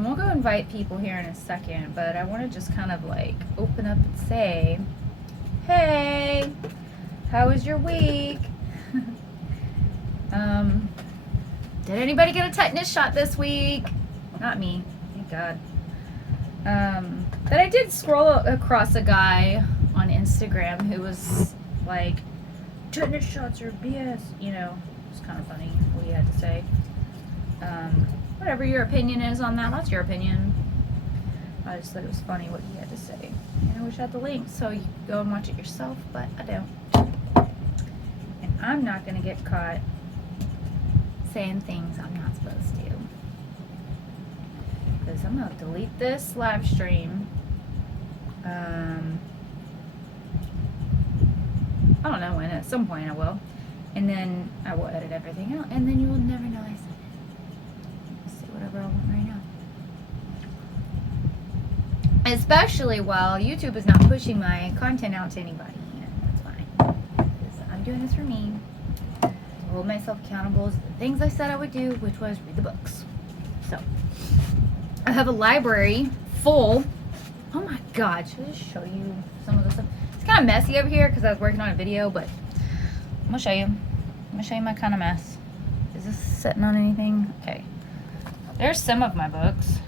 And we'll go invite people here in a second, but I want to just kind of like open up and say, hey, how was your week? Did anybody get a tetanus shot this week? Not me, thank God. But I did scroll across a guy on Instagram who was like, tetanus shots are BS, you know. It's kind of funny what he had to say. Whatever your opinion is on that, that's your opinion. I just thought it was funny what he had to say. And I wish I had the link so you could go and watch it yourself, but I don't. And I'm not going to get caught saying things I'm not supposed to. Because I'm going to delete this live stream. I don't know when, at some point I will. And then I will edit everything out, and then you will never know I said it. Say whatever I want right now. Especially while YouTube is not pushing my content out to anybody. That's fine. Because I'm doing this for me. To hold myself accountable to the things I said I would do, which was read the books. So, I have a library full. Oh my God, should I just show you some of the stuff? It's kind of messy over here because I was working on a video, but I'm going to show you. I'm going to show you my kind of mess. Is this sitting on anything? Okay. There's some of my books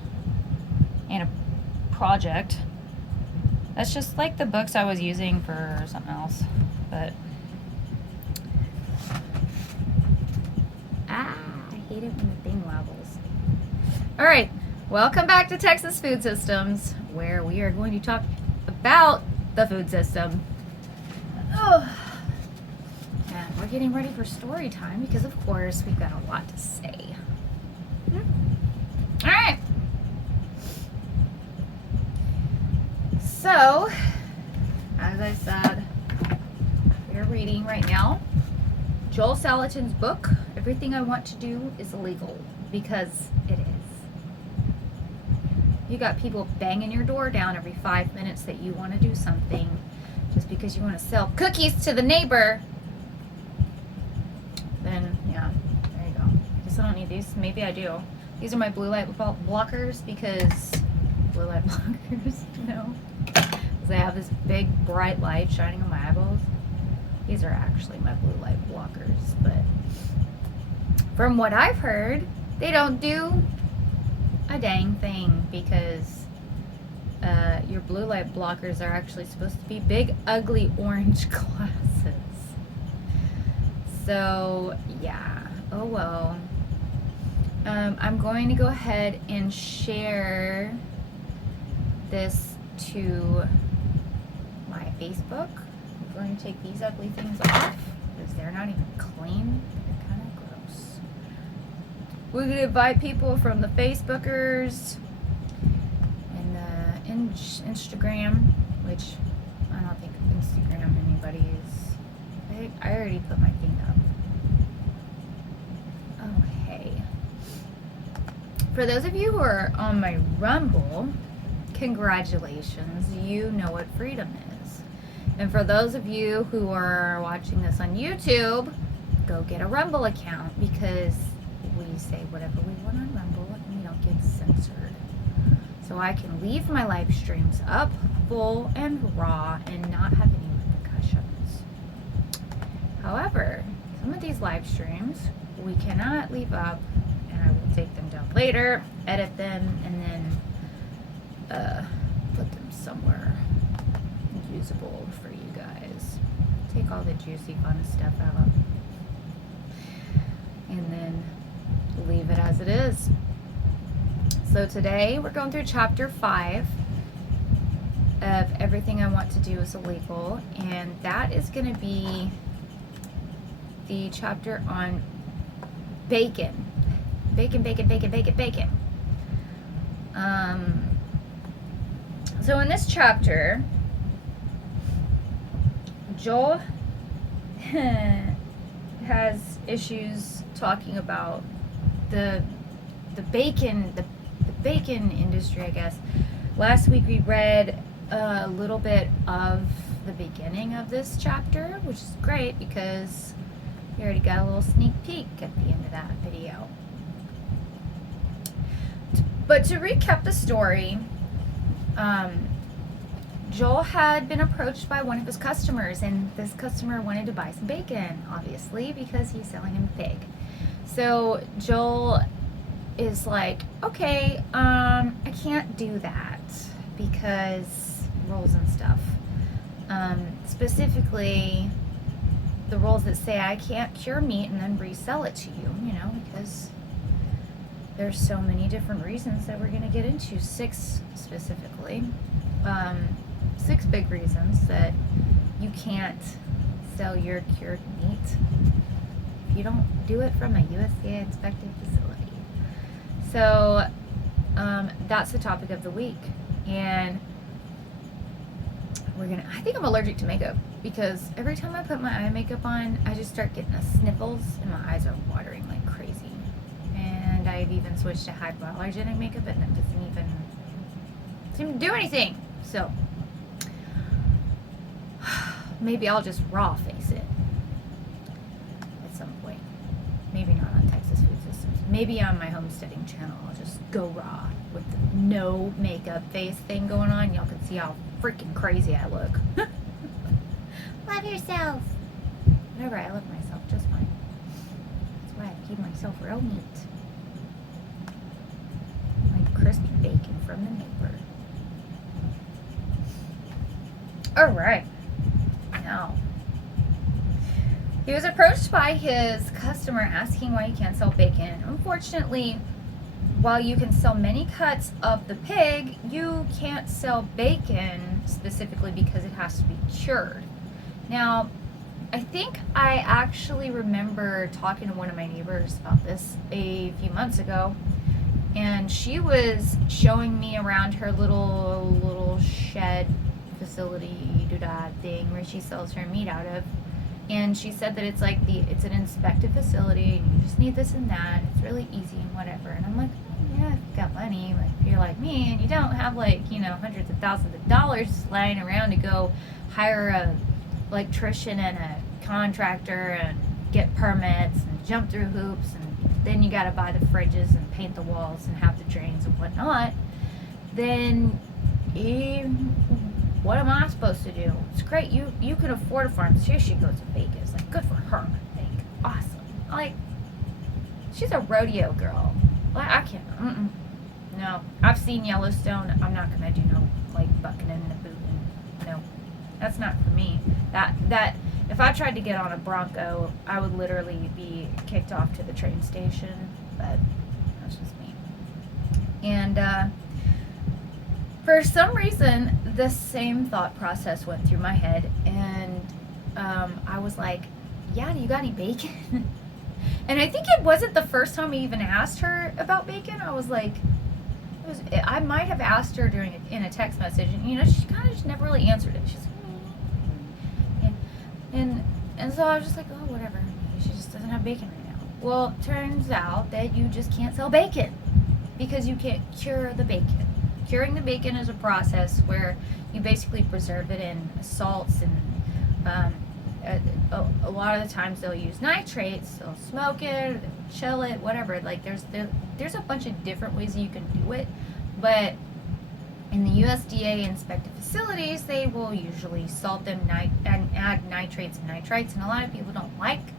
and a project. That's just like the books I was using for something else. But I hate it when the thing wobbles. All right. Welcome back to Texas Food Systems, where we are going to talk about the food system. Oh. And we're getting ready for story time because, of course, we've got a lot to say. All right. So, as I said, we're reading right now Joel Salatin's book, Everything I Want to Do is Illegal, because it is. You got people banging your door down every 5 minutes that you want to do something just because you want to sell cookies to the neighbor. Then, yeah, there you go. Guess I don't need these. Maybe I do. These are my blue light blockers because blue light blockers, no. Because I have this big bright light shining on my eyeballs. These are actually my blue light blockers, but from what I've heard, they don't do a dang thing because your blue light blockers are actually supposed to be big, ugly orange glasses. So, yeah. Oh, well. I'm going to go ahead and share this to my Facebook. I'm going to take these ugly things off because they're not even clean. They're kind of gross. We're going to invite people from the Facebookers and the Instagram, which I don't think Instagram anybody is. I already put my thing up. Oh, hey. For those of you who are on my Rumble, congratulations. You know what freedom is. And for those of you who are watching this on YouTube, go get a Rumble account because we say whatever we want on Rumble and we don't get censored. So I can leave my live streams up full and raw and not have any repercussions. However, some of these live streams we cannot leave up, and I will take them down later, edit them, and then put them somewhere usable for you guys. Take all the juicy fun stuff out and then leave it as it is. So today we're going through chapter 5 of Everything I Want to Do is Illegal, and that is going to be the chapter on bacon. Bacon. So in this chapter, Joel has issues talking about the bacon industry, I guess. Last week we read a little bit of the beginning of this chapter, which is great because we already got a little sneak peek at the end of that video. But to recap the story, Joel had been approached by one of his customers, and this customer wanted to buy some bacon, obviously, because he's selling him a pig. So Joel is like, okay, I can't do that because rules and stuff. Specifically, the rules that say I can't cure meat and then resell it to you, because there's so many different reasons that we're going to get into, 6 specifically. 6 big reasons that you can't sell your cured meat if you don't do it from a USDA-inspected facility. So that's the topic of the week. And I think I'm allergic to makeup, because every time I put my eye makeup on, I just start getting the sniffles and my eyes are watering like crazy. And I've even switched to hypoallergenic makeup, and it doesn't even seem to do anything. So maybe I'll just raw face it at some point. Maybe not on Texas Food Systems. Maybe on my homesteading channel I'll just go raw with the no makeup face thing going on. Y'all can see how freaking crazy I look. Love yourself. Whatever, I love myself just fine. That's why I keep myself real neat. Like crispy bacon from the neighbor. Alright. Now, he was approached by his customer asking why he can't sell bacon. Unfortunately, while you can sell many cuts of the pig, you can't sell bacon specifically because it has to be cured. Now, I think I actually remember talking to one of my neighbors about this a few months ago, and she was showing me around her little shed facility thing where she sells her meat out of, and she said that it's like it's an inspected facility and you just need this and that, and it's really easy and whatever. And I'm like, oh, yeah, if you got money, like if you're like me and you don't have like hundreds of thousands of dollars lying around to go hire a electrician and a contractor and get permits and jump through hoops, and then you got to buy the fridges and paint the walls and have the drains and whatnot, then what am I supposed to do? It's great. You can afford a farm. So here she goes to Vegas. Like, good for her, I think. Awesome. Like, she's a rodeo girl. Like, I can't. No. I've seen Yellowstone. I'm not going to do no, bucking and the booting. No. That's not for me. That if I tried to get on a Bronco, I would literally be kicked off to the train station. But that's just me. And, for some reason, the same thought process went through my head, and I was like, yeah, do you got any bacon? And I think it wasn't the first time I even asked her about bacon. I was like, I might have asked her in a text message, and she kind of just never really answered it. She's like, and so I was just like, oh, whatever. Maybe she just doesn't have bacon right now. Well, it turns out that you just can't sell bacon because you can't cure the bacon. Curing the bacon is a process where you basically preserve it in salts, and a lot of the times they'll use nitrates, they'll smoke it, they'll chill it, whatever. Like there's a bunch of different ways that you can do it, but in the USDA inspected facilities, they will usually salt them and add nitrates and nitrites, and a lot of people don't like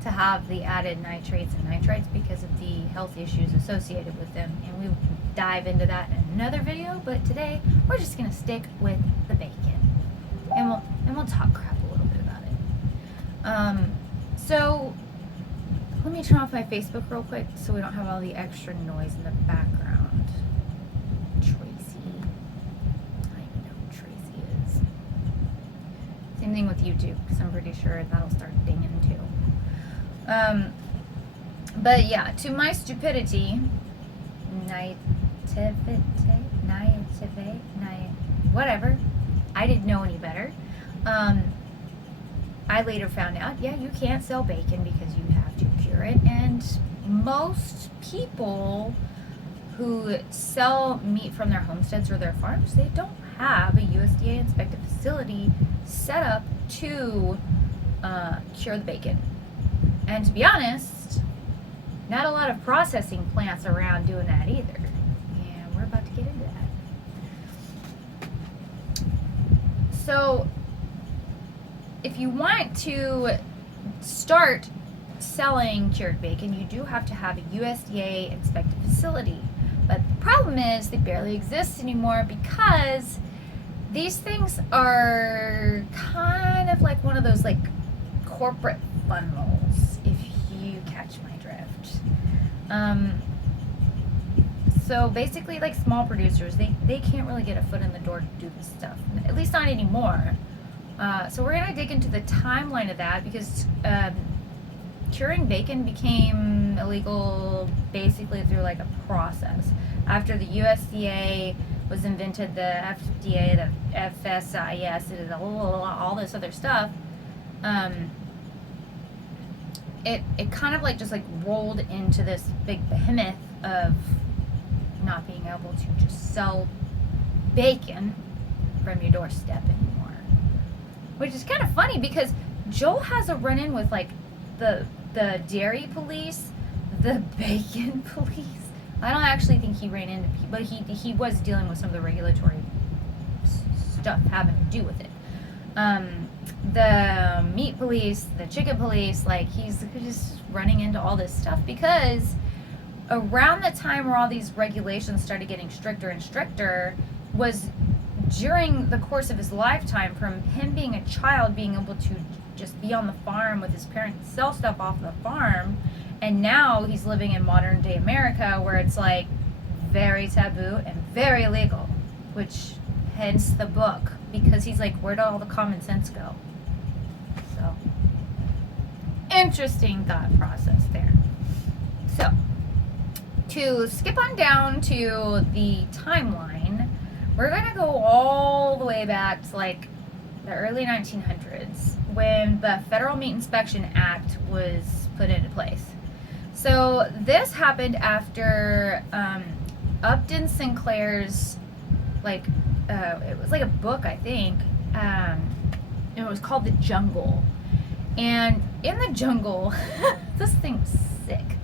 to have the added nitrates and nitrites because of the health issues associated with them, and we will dive into that in another video. But today we're just gonna stick with the bacon, and we'll talk crap a little bit about it. So let me turn off my Facebook real quick so we don't have all the extra noise in the background. Tracy, I know who Tracy is. Same thing with YouTube, because I'm pretty sure that'll start dinging too. But yeah, to my stupidity, whatever, I didn't know any better. I later found out, yeah, you can't sell bacon because you have to cure it, and most people who sell meat from their homesteads or their farms, they don't have a USDA inspected facility set up to cure the bacon. And to be honest, not a lot of processing plants around doing that either. So if you want to start selling cured bacon, you do have to have a USDA-inspected facility. But the problem is they barely exist anymore because these things are kind of like one of those like corporate funnels, if you catch my drift. So basically, like small producers, they can't really get a foot in the door to do this stuff, at least not anymore. So we're gonna dig into the timeline of that because curing bacon became illegal basically through like a process. After the USDA was invented, the FDA, the FSIS, all this other stuff, it kind of like just like rolled into this big behemoth of not being able to just sell bacon from your doorstep anymore. Which is kind of funny because Joel has a run-in with like the dairy police, the bacon police. I don't actually think he ran into people, but he was dealing with some of the regulatory stuff having to do with it. The meat police, the chicken police, like he's just running into all this stuff because around the time where all these regulations started getting stricter and stricter was during the course of his lifetime, from him being a child, being able to just be on the farm with his parents, sell stuff off the farm, and now he's living in modern day America where it's like very taboo and very illegal, which hence the book, because he's like, where'd all the common sense go? So interesting thought process there. So to skip on down to the timeline, we're going to go all the way back to like the early 1900s when the Federal Meat Inspection Act was put into place. So this happened after Upton Sinclair's, like, it was like a book, I think. It was called The Jungle. And in The Jungle, this thing's sick.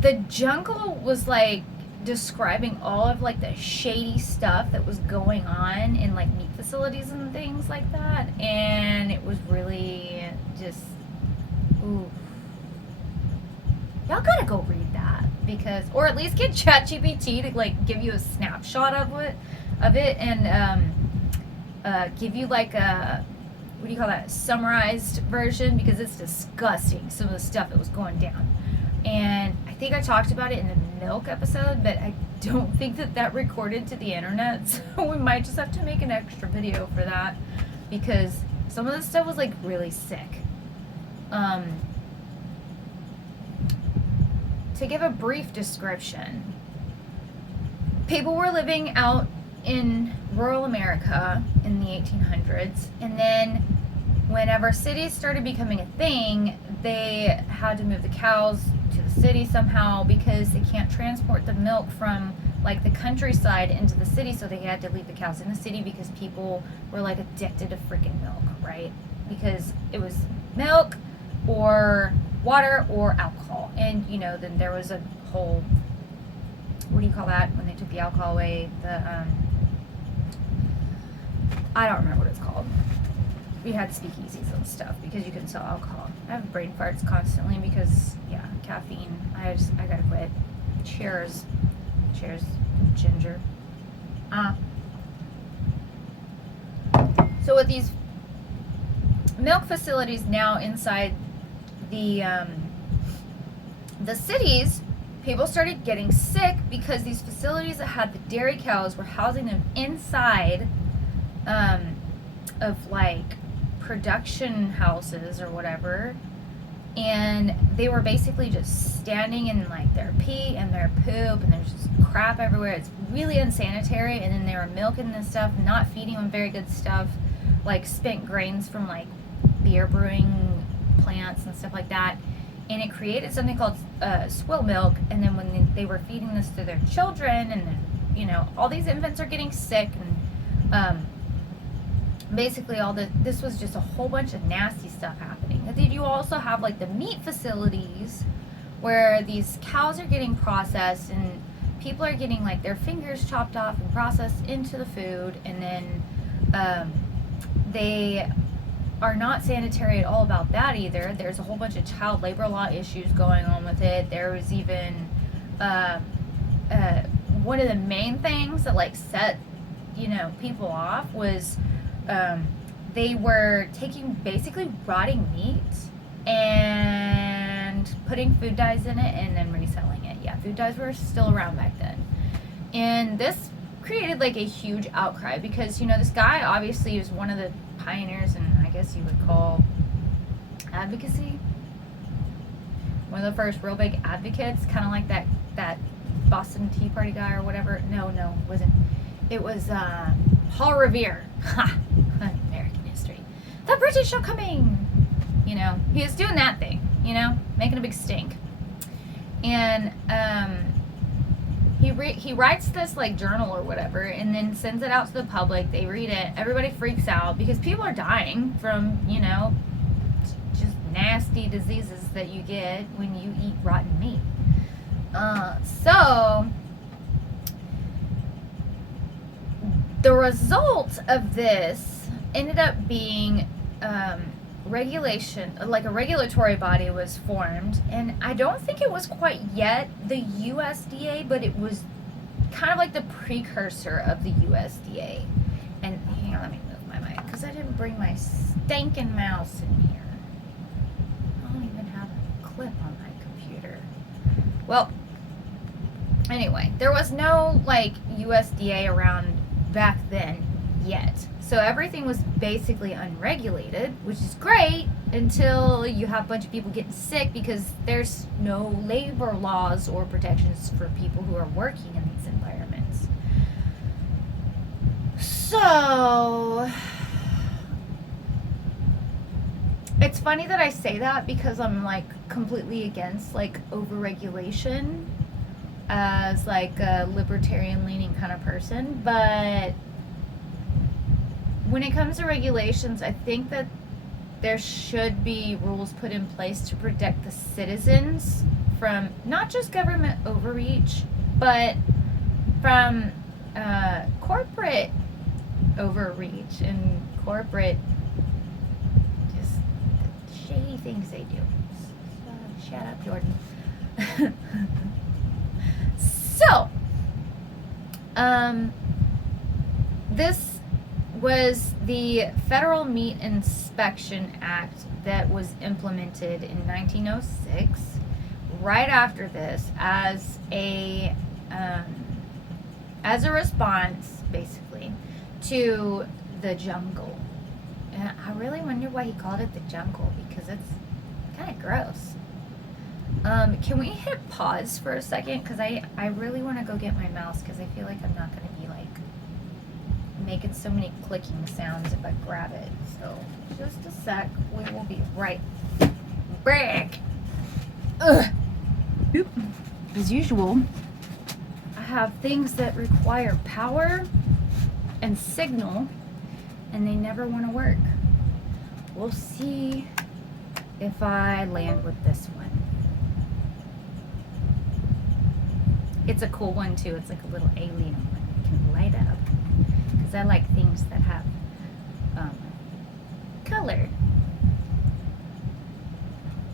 The Jungle was like describing all of like the shady stuff that was going on in like meat facilities and things like that, and it was really just, ooh, y'all gotta go read that, because, or at least get ChatGPT to like give you a snapshot of it and give you like a, what do you call that, summarized version, because it's disgusting, some of the stuff that was going down. And I think I talked about it in the milk episode, but I don't think that recorded to the internet, so we might just have to make an extra video for that, because some of this stuff was like really sick. To give a brief description, people were living out in rural America in the 1800s, and then whenever cities started becoming a thing, they had to move the cows to the city somehow because they can't transport the milk from like the countryside into the city, so they had to leave the cows in the city because people were like addicted to freaking milk, right? Because it was milk or water or alcohol, and you know, then there was a whole, what do you call that when they took the alcohol away, the I don't remember what it's called. We had speakeasies and stuff because you couldn't sell alcohol. I have brain farts constantly because, yeah, caffeine. I gotta quit. Cheers, ginger. So with these milk facilities now inside the cities, people started getting sick because these facilities that had the dairy cows were housing them inside of like production houses or whatever, and they were basically just standing in like their pee and their poop, and there's just crap everywhere. It's really unsanitary, and then they were milking this stuff, not feeding them very good stuff, like spent grains from like beer brewing plants and stuff like that, and it created something called swill milk. And then when they were feeding this to their children, and then, you know, all these infants are getting sick, and basically this was just a whole bunch of nasty stuff happening. And then you also have like the meat facilities where these cows are getting processed, and people are getting like their fingers chopped off and processed into the food, and then they are not sanitary at all about that either. There's a whole bunch of child labor law issues going on with it. There was even one of the main things that like set people off was they were taking basically rotting meat and putting food dyes in it and then reselling it. Yeah, food dyes were still around back then. And this created like a huge outcry because, this guy obviously was one of the pioneers, and I guess you would call advocacy. One of the first real big advocates, kind of like that Boston Tea Party guy or whatever. No, it wasn't. It was Paul Revere. Ha! American history. The British are coming! He was doing that thing, making a big stink. And he writes this like journal or whatever, and then sends it out to the public. They read it. Everybody freaks out because people are dying from, just nasty diseases that you get when you eat rotten meat. So the result of this ended up being regulation, like a regulatory body was formed, and I don't think it was quite yet the USDA, but it was kind of like the precursor of the USDA. And hang on, let me move my mic because I didn't bring my stinking mouse in here. I don't even have a clip on my computer. Well, anyway, there was no like USDA around back then yet. So everything was basically unregulated, which is great until you have a bunch of people getting sick because there's no labor laws or protections for people who are working in these environments. So it's funny that I say that because I'm like completely against like overregulation as like a libertarian leaning kind of person, but when it comes to regulations, I think that there should be rules put in place to protect the citizens from not just government overreach, but from corporate overreach and corporate just shady things they do. So, shut up, Jordan. So, this was the Federal Meat Inspection Act that was implemented in 1906. Right after this, as a response, basically, to the jungle. And I really wonder why he called it the jungle because it's kind of gross. Can we hit pause for a second? Because I really want to go get my mouse because I feel like I'm not going to be like making so many clicking sounds if I grab it. So just a sec. We will be right back. As usual, I have things that require power and signal, and they never want to work. We'll see if I land with this one. It's a cool one too. It's like a little alien one. It can light up. Because I like things that have color.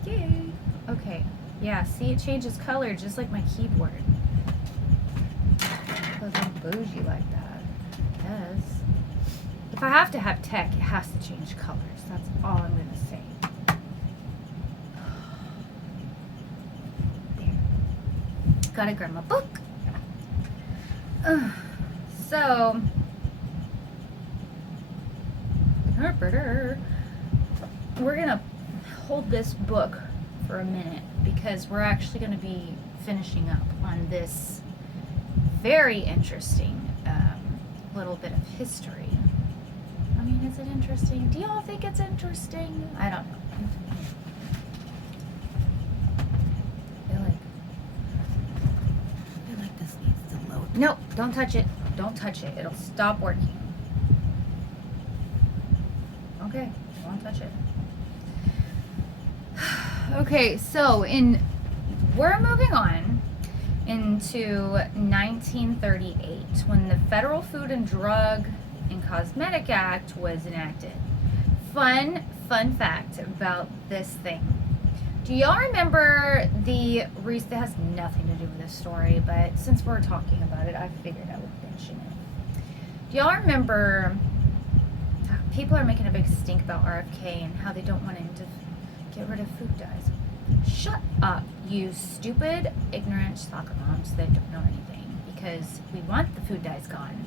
Yay! Okay. Yeah, see, it changes color just like my keyboard. Because I'm bougie like that. Yes. If I have to have tech, it has to change colors. That's all I'm going to say. There. Gotta grab my book. So, we're going to hold this book for a minute because we're actually going to be finishing up on this very interesting little bit of history. I mean, is it interesting? Do y'all think it's interesting? I don't know. I feel like this needs to load. Nope, don't touch it. Don't touch it. It'll stop working. Okay, won't touch it. Okay, so we're moving on into 1938 when the Federal Food and Drug and Cosmetic Act was enacted. Fun fact about this thing. Do y'all remember the that has nothing to do with this story, but since we're talking about it, I figured I would mention it. Do y'all remember people are making a big stink about RFK and how they don't want him to get rid of food dyes? Shut up, you stupid, ignorant soccer moms that don't know anything, because we want the food dyes gone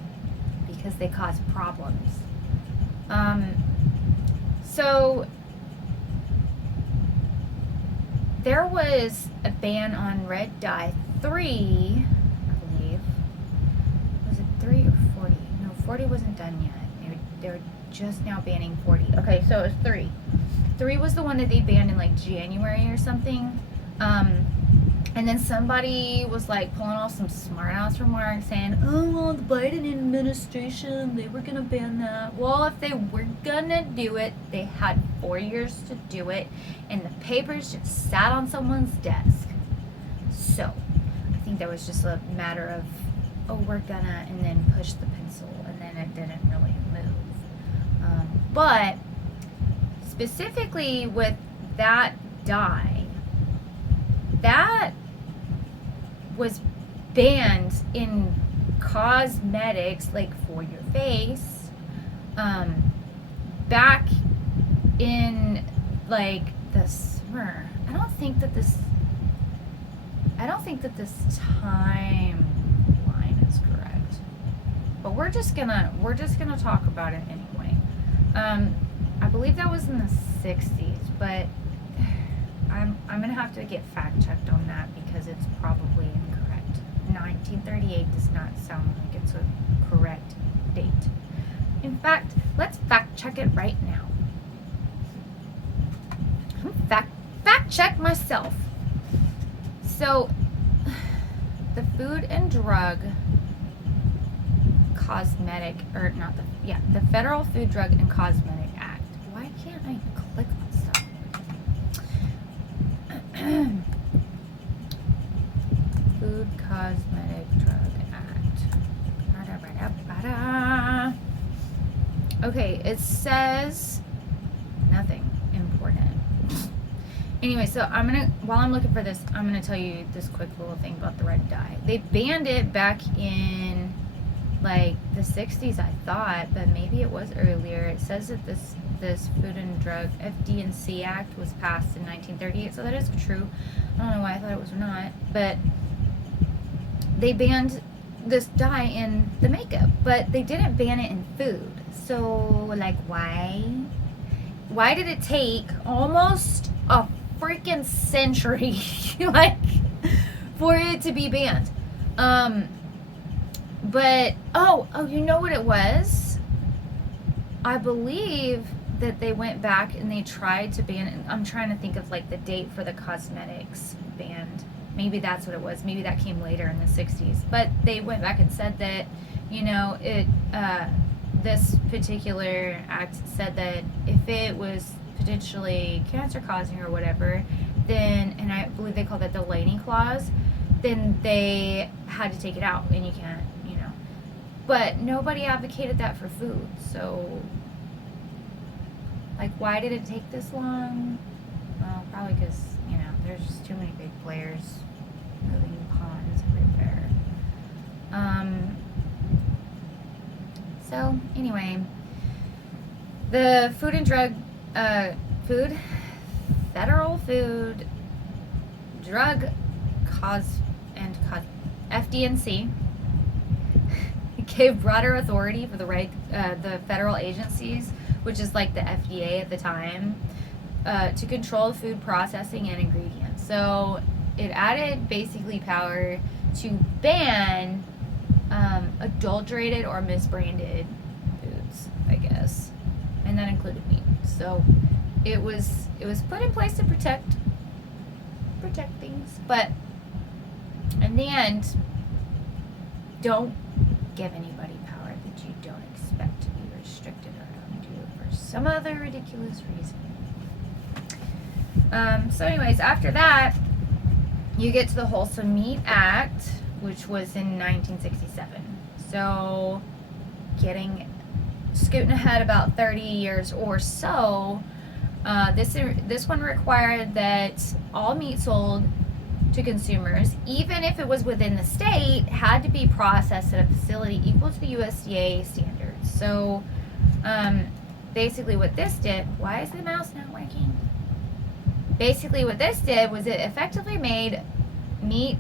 because they cause problems. So there was a ban on red dye 3, I believe. Was it 3 or 40? No, 40 wasn't done yet. They were just now banning 40. Okay, so it was 3. 3 was the one that they banned in like January or something. And then somebody was like pulling off some smart ass remarks saying, oh, well, the Biden administration, they were going to ban that. Well, if they were going to do it, they had 4 years to do it. And the papers just sat on someone's desk. So I think that was just a matter of, oh, we're going to, and then push the pencil. And then it didn't really move. But specifically with that dye, that was banned in cosmetics, like for your face, back in like the summer. I don't think that this timeline is correct, but we're just gonna talk about it anyway. I believe that was in the 60s, but I'm gonna have to get fact checked on that because it's probably incorrect. 1938 does not sound like it's a correct date. In fact, let's fact check it right now. Fact check myself. So, the Food and Drug Cosmetic, or not the Federal Food, Drug, and Cosmetic Act. Why can't I click on stuff? Food, Cosmetic, Drug Act. Okay, it says nothing important. Anyway, so while I'm looking for this, I'm gonna tell you this quick little thing about the red dye. They banned it back in like the 60s, I thought, but maybe it was earlier. It says that this Food and Drug FD&C Act was passed in 1938, so that is true. I don't know why I thought it was or not, but they banned this dye in the makeup, but they didn't ban it in food. So, like, why? Why did it take almost a freaking century, like, for it to be banned? But, you know what it was? I believe that they went back and they tried to ban it. I'm trying to think of, like, the date for the cosmetics banned. Maybe that's what it was. Maybe that came later in the 60s. But they went back and said that, this particular act said that if it was potentially cancer causing or whatever, then, and I believe they called that the Laney clause, then they had to take it out, and you can't, But nobody advocated that for food, so, like, why did it take this long? Well, probably because, there's just too many big players moving ponds everywhere. So, anyway, the Food and Drug, Federal Food, Drug, FD&C, gave broader authority for the federal agencies, which is like the FDA at the time, to control food processing and ingredients. So it added basically power to ban adulterated or misbranded foods, I guess, and that included meat. So it was put in place to protect things, but in the end, don't give anybody power that you don't expect to be restricted around you for some other ridiculous reason. So anyways, after that, you get to the Wholesome Meat Act, which was in 1967. So, scooting ahead about 30 years or so, this one required that all meat sold to consumers, even if it was within the state, had to be processed at a facility equal to the USDA standards. So, basically what this did, why is the mouse not working? Basically what this did was it effectively made meat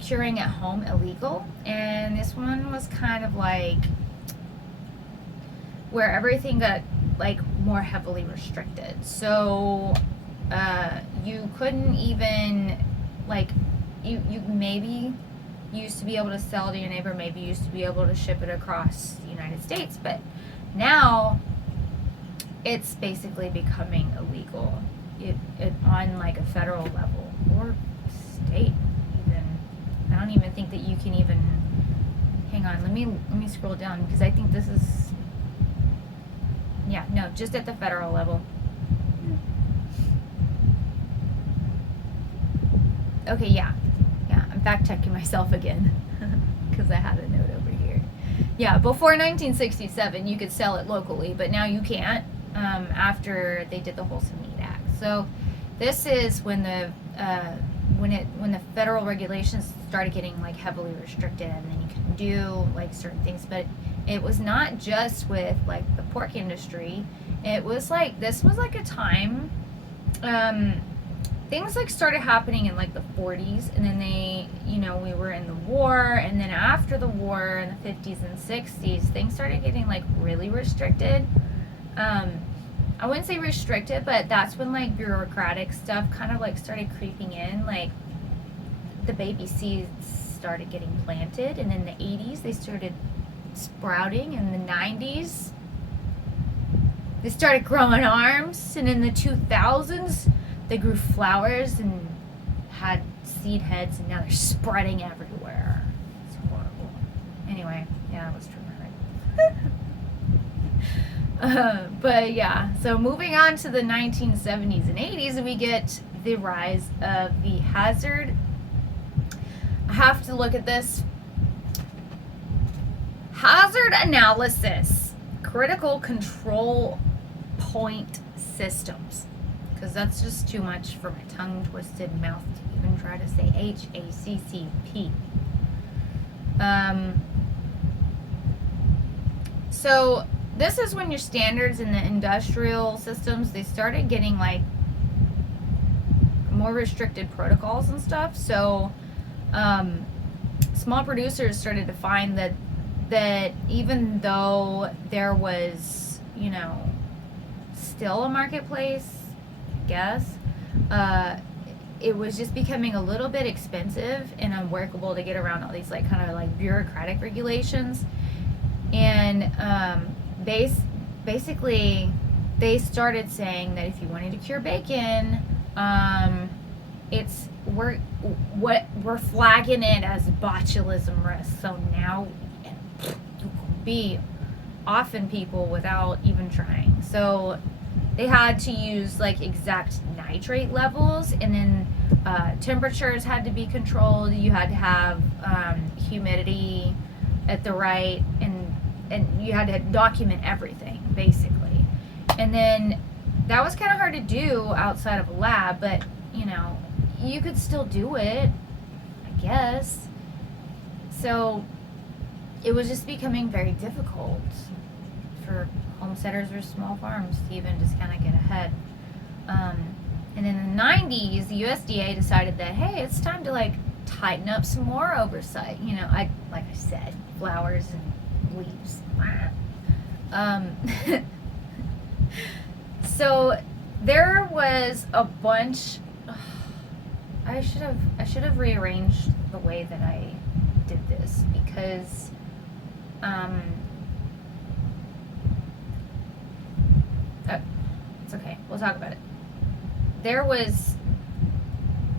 curing at home illegal, and this one was kind of like where everything got like more heavily restricted. So you couldn't even like you maybe used to be able to sell to your neighbor, maybe used to be able to ship it across the United States, but now it's basically becoming illegal on like a federal level or state even. I don't even think that you can even, hang on, let me scroll down because I think this is, yeah, no, just at the federal level. Okay, yeah, I'm fact checking myself again because I had a note over here. Yeah, before 1967 you could sell it locally, but now you can't after they did the Wholesome Meat Act. So this is when the federal regulations started getting like heavily restricted, and then you could do like certain things. But it was not just with like the pork industry. It was like, this was like a time things like started happening in like the 40s, and then we were in the war, and then after the war in the 50s and 60s, things started getting like really restricted. I wouldn't say restricted, but that's when like bureaucratic stuff kind of like started creeping in. Like the baby seeds started getting planted, and in the 80s they started sprouting. In the 90s they started growing arms, and in the 2000s they grew flowers and had seed heads, and now they're spreading everywhere. It's horrible. Anyway, yeah, that was traumatic. But yeah, so moving on to the 1970s and 80s, we get the rise of the hazard. I have to look at this. Hazard analysis, critical control point systems. Because that's just too much for my tongue-twisted mouth to even try to say HACCP. So this is when your standards in the industrial systems, they started getting like more restricted protocols and stuff. So small producers started to find that even though there was, still a marketplace, I guess, it was just becoming a little bit expensive and unworkable to get around all these like kind of like bureaucratic regulations. And basically they started saying that if you wanted to cure bacon, we're flagging it as botulism risk. So now you could be offing people without even trying. So they had to use like exact nitrate levels, and then temperatures had to be controlled. You had to have humidity at the right, and you had to document everything basically. And then that was kind of hard to do outside of a lab, but you could still do it, I guess. So it was just becoming very difficult for homesteaders or small farms to even just kind of get ahead. And in the 90s, the USDA decided that, hey, it's time to like tighten up some more oversight. Like I said, flowers and leaves. So there was a bunch. I should have rearranged the way that I did this, because it's okay. We'll talk about it. There was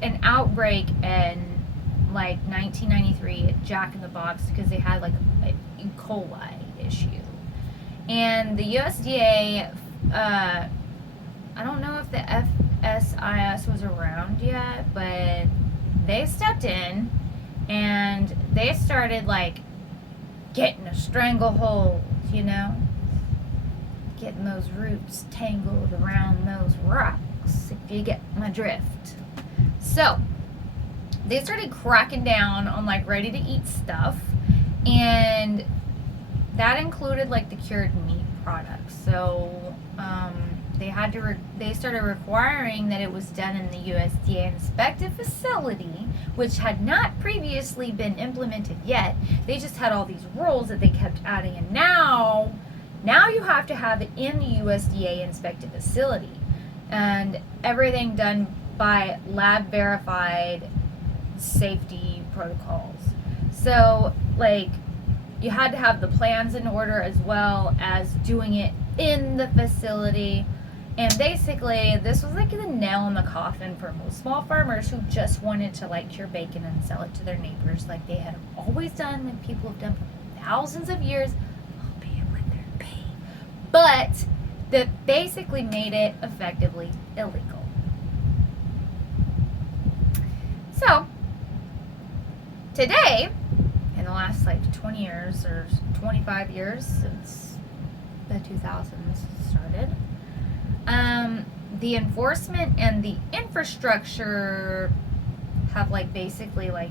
an outbreak in like 1993 at Jack in the Box because they had like a E. coli issue, and the USDA, I don't know if the USIS was around yet, but they stepped in and they started like getting a stranglehold, you know, getting those roots tangled around those rocks, if you get my drift. So they started cracking down on like ready to eat stuff, and that included like the cured meat products. So they started requiring that it was done in the USDA-inspected facility, which had not previously been implemented yet. They just had all these rules that they kept adding, and now you have to have it in the USDA-inspected facility, and everything done by lab verified safety protocols. So like you had to have the plans in order as well as doing it in the facility. And basically this was like the nail in the coffin for most small farmers who just wanted to like cure bacon and sell it to their neighbors like they had always done, like people have done for thousands of years, albeit with their pay. But that basically made it effectively illegal. So today, in the last like 20 years or 25 years since the 2000s started, the enforcement and the infrastructure have like basically like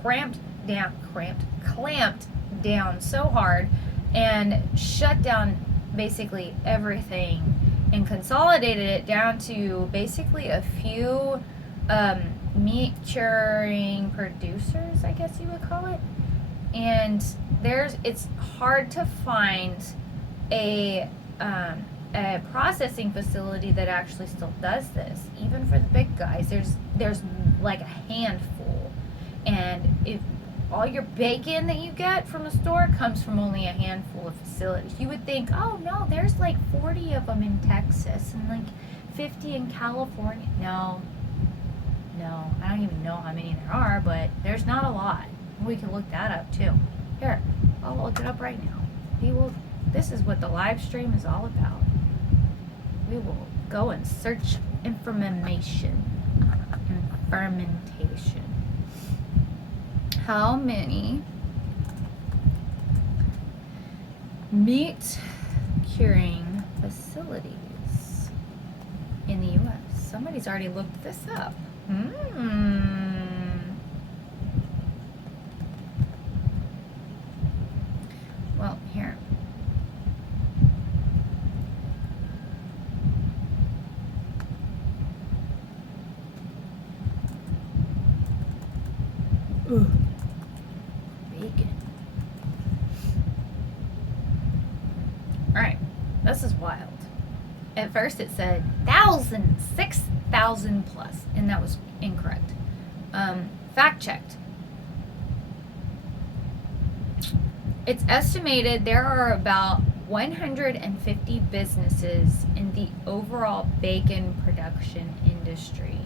clamped down so hard and shut down basically everything and consolidated it down to basically a few meat curing producers, I guess you would call it. And it's hard to find a processing facility that actually still does this. Even for the big guys, there's like a handful, and if all your bacon that you get from the store comes from only a handful of facilities. You would think, oh no, there's like 40 of them in Texas and like 50 in California. No, I don't even know how many there are, but there's not a lot. We can look that up too. Here, I'll look it up right now. This is what the live stream is all about. We will go and search information and fermentation. How many meat curing facilities in the U.S.? Somebody's already looked this up. Well, here. Ugh. Bacon. Alright, this is wild. At first it said 6,000 plus, and that was incorrect. Fact checked. It's estimated there are about 150 businesses in the overall bacon production industry.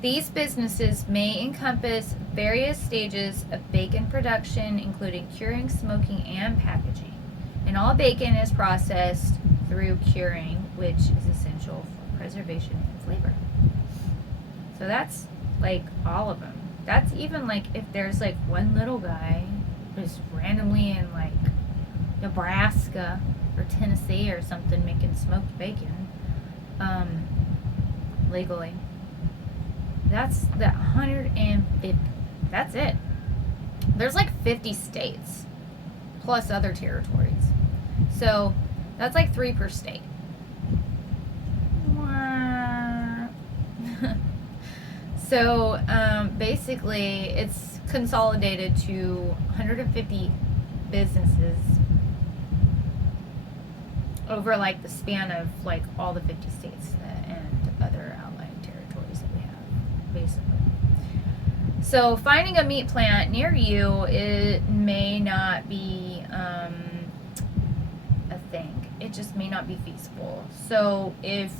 These businesses may encompass various stages of bacon production, including curing, smoking, and packaging. And all bacon is processed through curing, which is essential for preservation and flavor. So that's like all of them. That's even like if there's like one little guy just randomly in like Nebraska or Tennessee or something making smoked bacon legally. That's the 150. That's it. There's like 50 states plus other territories. So that's like 3 per state. So basically it's consolidated to 150 businesses over like the span of like all the 50 states and other outlying territories that we have, basically. So finding a meat plant near you, it may not be a thing. It just may not be feasible. So if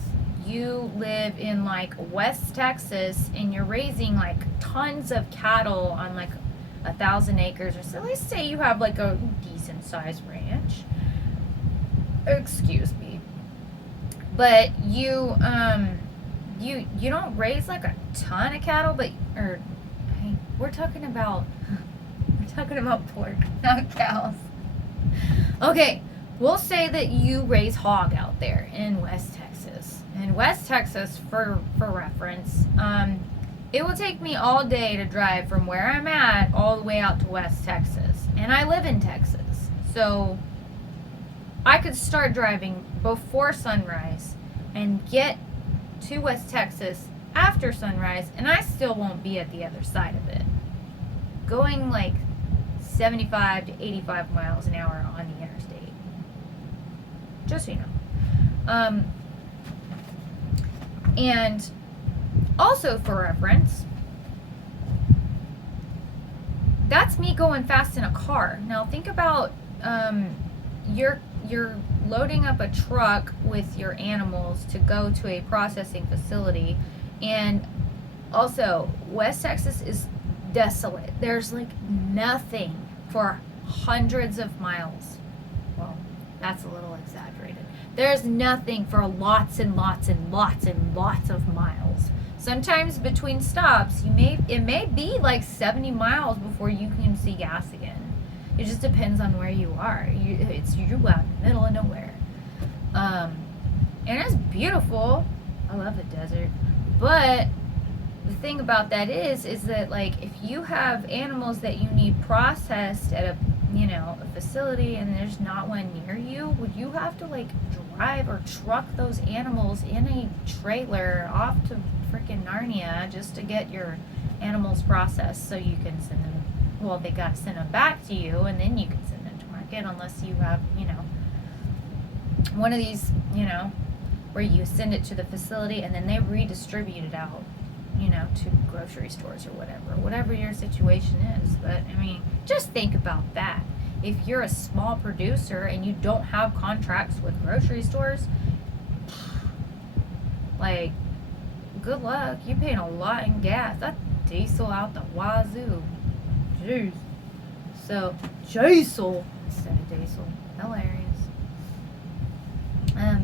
you live in like West Texas and you're raising like tons of cattle on like 1,000 acres or so, let's say you have like a decent sized ranch, excuse me, But you don't raise like a ton of cattle, but or hey, we're talking about pork, not cows. Okay, we'll say that you raise hog out there in West Texas. In West Texas, for reference, it will take me all day to drive from where I'm at all the way out to West Texas, and I live in Texas, so I could start driving before sunrise and get to West Texas after sunrise, and I still won't be at the other side of it. Going like 75 to 85 miles an hour on the interstate. Just so you know. And also for reference, that's me going fast in a car. Now think about you're loading up a truck with your animals to go to a processing facility, and also West Texas is desolate. There's like nothing for hundreds of miles. Well, that's a little exaggerated. There's nothing for lots and lots and lots and lots of miles. Sometimes between stops, it may be like 70 miles before you can see gas again. It just depends on where you are. You're out in the middle of nowhere. And it's beautiful. I love the desert. But the thing about that is that like if you have animals that you need processed at a facility and there's not one near you, would you have to like drive or truck those animals in a trailer off to freaking Narnia just to get your animals processed so you can send them? Well, they got to send them back to you, and then you can send them to market, unless you have, one of these, where you send it to the facility and then they redistribute it out, to grocery stores or whatever your situation is. But, I mean, just think about that. If you're a small producer and you don't have contracts with grocery stores, like, good luck. You're paying a lot in gas. That's diesel out the wazoo. Jeez. So, diesel instead of diesel. Hilarious.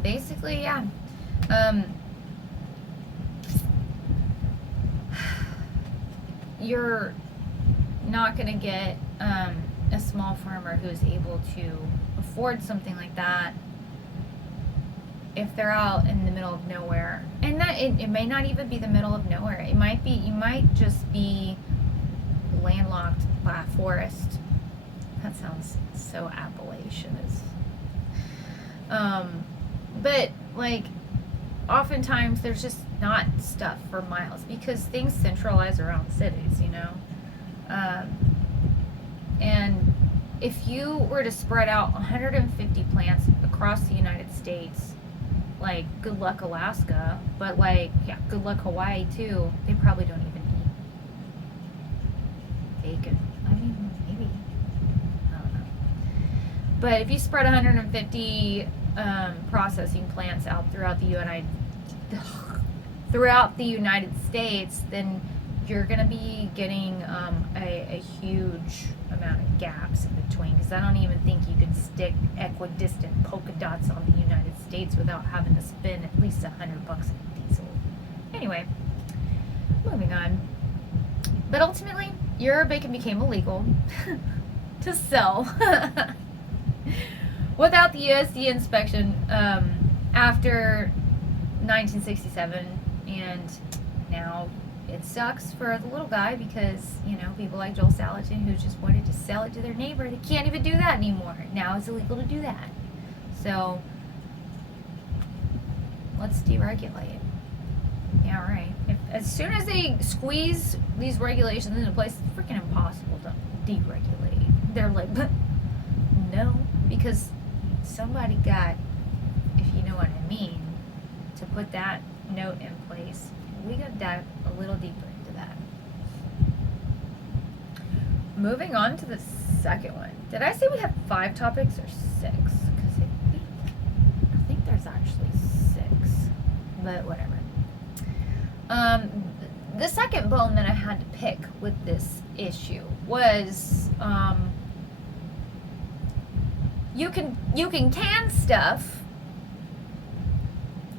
Basically, yeah. You're not going to get a small farmer who's able to afford something like that if they're out in the middle of nowhere. And that it may not even be the middle of nowhere. You might just be landlocked by a forest. That sounds so Appalachian. But like oftentimes there's just not stuff for miles because things centralize around cities, and if you were to spread out 150 plants across the United States, like good luck Alaska, but like good luck Hawaii too. They probably don't even eat bacon. I mean, maybe. I don't know. But if you spread 150 processing plants out throughout the United States, then you're going to be getting a huge amount of gaps in between, because I don't even think you can stick equidistant polka dots on the United States without having to spend at least $100 in diesel. Anyway, moving on. But ultimately, your bacon became illegal to sell without the USDA inspection after 1967, and now it sucks for the little guy because, people like Joel Salatin who just wanted to sell it to their neighbor, they can't even do that anymore. Now it's illegal to do that. So, let's deregulate. Yeah, right. As soon as they squeeze these regulations into place, it's freaking impossible to deregulate. They're like, but no, because somebody got, if you know what I mean, to put that note in place. We got to dive a little deeper into that. Moving on to the second one. Did I say we have 5 topics or 6? Because I think there's actually 6, but whatever. The second bone that I had to pick with this issue was you can can stuff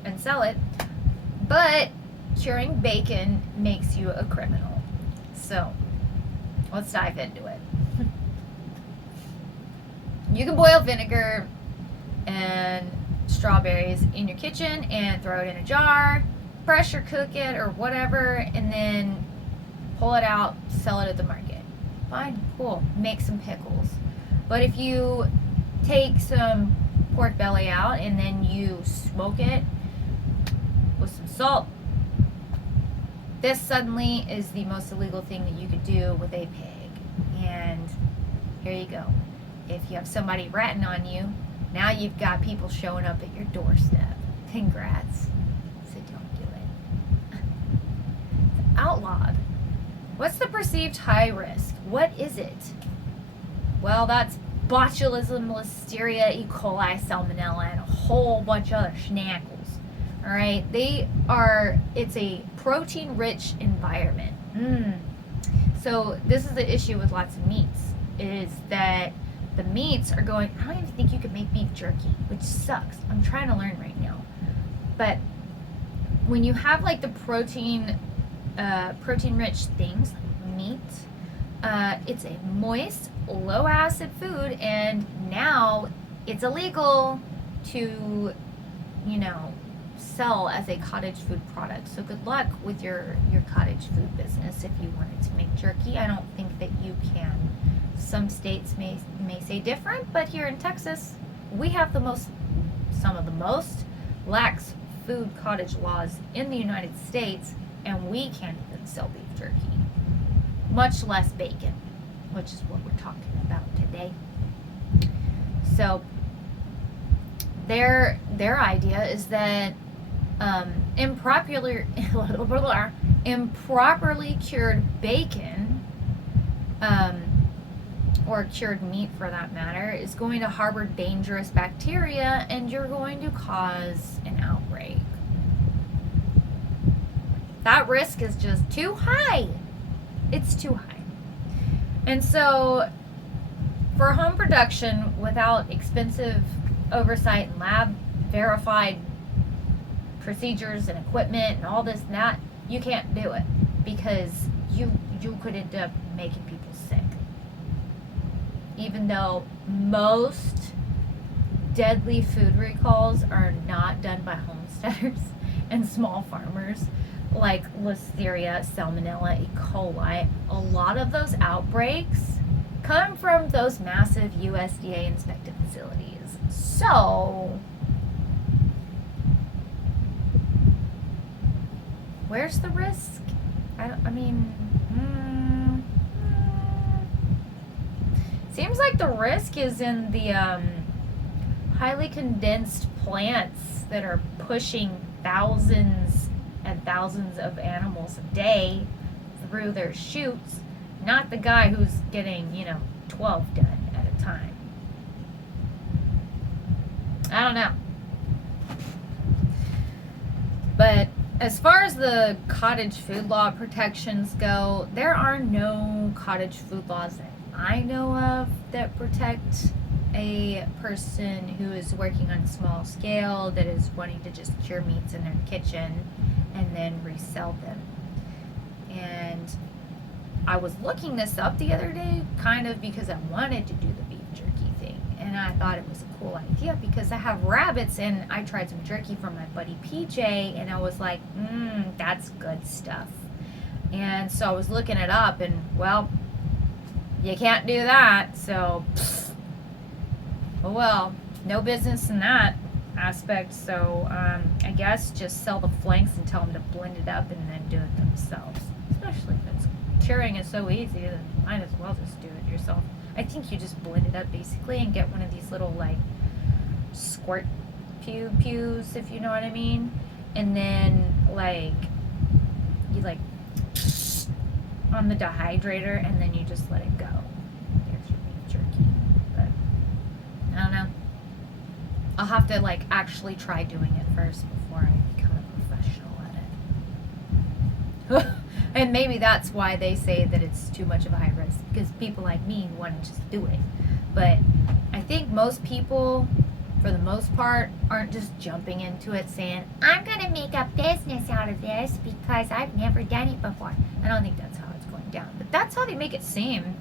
and sell it. But curing bacon makes you a criminal. So let's dive into it. You can boil vinegar and strawberries in your kitchen and throw it in a jar, pressure cook it or whatever, and then pull it out, sell it at the market. Fine, cool, make some pickles. But if you take some pork belly out and then you smoke it with some salt, this suddenly is the most illegal thing that you could do with a pig. And here you go. If you have somebody ratting on you, now you've got people showing up at your doorstep. Congrats. So don't do it. It's outlawed. What's the perceived high risk? What is it? Well, that's botulism, listeria, E. coli, salmonella, and a whole bunch of other schnackles. All right, it's a protein-rich environment. So this is the issue with lots of meats, is that the meats are going, I don't even think you could make beef jerky, which sucks. I'm trying to learn right now. But when you have like the protein-rich things, meat, it's a moist, low-acid food, and now it's illegal to, sell as a cottage food product. So good luck with your cottage food business if you wanted to make jerky. I don't think that you can. Some states may say different, but here in Texas, we have some of the most lax food cottage laws in the United States, and we can't even sell beef jerky, much less bacon, which is what we're talking about today. So their idea is that improperly cured bacon, or cured meat for that matter, is going to harbor dangerous bacteria and you're going to cause an outbreak. That risk is just too high. It's too high. And so for home production without expensive oversight and lab verified procedures and equipment and all this and that, you can't do it because you could end up making people sick. Even though most deadly food recalls are not done by homesteaders and small farmers, like listeria, salmonella, E. coli, a lot of those outbreaks come from those massive USDA-inspected facilities. So where's the risk? Seems like the risk is in the highly condensed plants that are pushing thousands and thousands of animals a day through their chutes, not the guy who's getting, 12 done at a time. I don't know. But as far as the cottage food law protections go, there are no cottage food laws that I know of that protect a person who is working on a small scale, that is wanting to just cure meats in their kitchen and then resell them. And I was looking this up the other day kind of because I wanted to do the beef jerky thing, and I thought it was a cool idea because I have rabbits, and I tried some jerky from my buddy PJ, and I was like, that's good stuff. And so I was looking it up, and well, you can't do that, so oh well, no business in that aspect. So I guess just sell the flanks and tell them to blend it up and then do it themselves, especially if it's curing is so easy, then might as well just do it yourself. I think you just blend it up basically and get one of these little like squirt pews, if you know what I mean, and then like you like on the dehydrator and then you just let it go. There's your beef jerky. But I don't know. I'll have to like actually try doing it first before I become a professional at it. And maybe that's why they say that it's too much of a high risk, because people like me want to just do it. But I think most people for the most part, aren't just jumping into it saying, I'm going to make a business out of this because I've never done it before. I don't think that's how it's going down. But that's how they make it seem.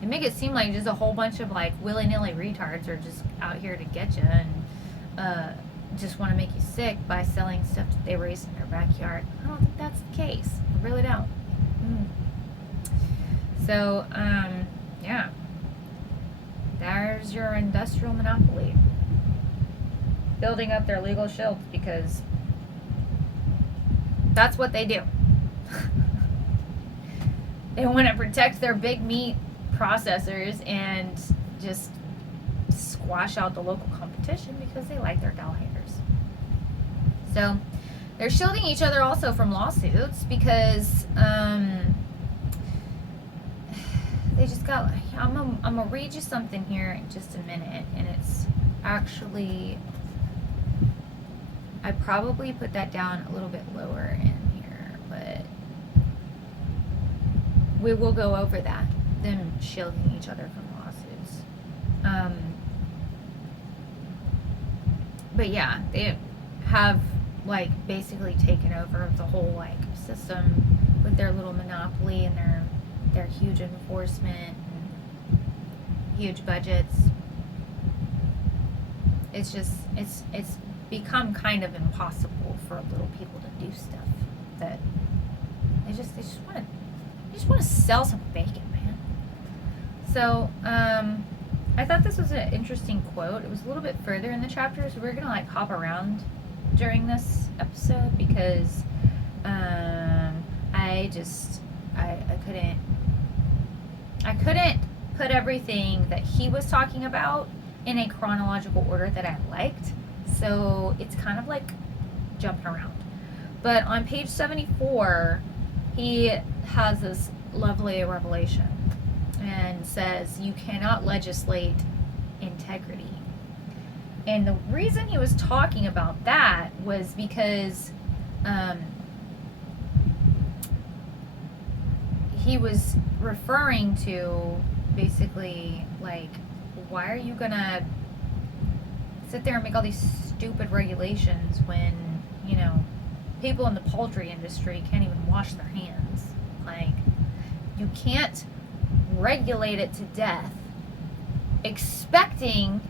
They make it seem like just a whole bunch of like willy-nilly retards are just out here to get you and just want to make you sick by selling stuff that they raise in their backyard. I don't think that's the case. I really don't. So, yeah. There's your industrial monopoly. Building up their legal shields because that's what they do. They want to protect their big meat processors and just squash out the local competition because they like their cow hairs. So they're shielding each other also from lawsuits because they just got. I'm gonna read you something here in just a minute, and it's actually. I probably put that down a little bit lower in here, but we will go over that, them shielding each other from lawsuits. But yeah, they have like basically taken over the whole like system with their little monopoly and their huge enforcement and huge budgets. It's just it's become kind of impossible for little people to do stuff that they just want to sell some bacon, man. So I thought this was an interesting quote. It was a little bit further in the chapter, so we're gonna like hop around during this episode because I couldn't put everything that he was talking about in a chronological order that I liked. So it's kind of like jumping around. But on page 74, he has this lovely revelation and says, you cannot legislate integrity. And the reason he was talking about that was because he was referring to basically like, why are you gonna sit there and make all these stupid regulations when, you know, people in the poultry industry can't even wash their hands? Like, you can't regulate it to death expecting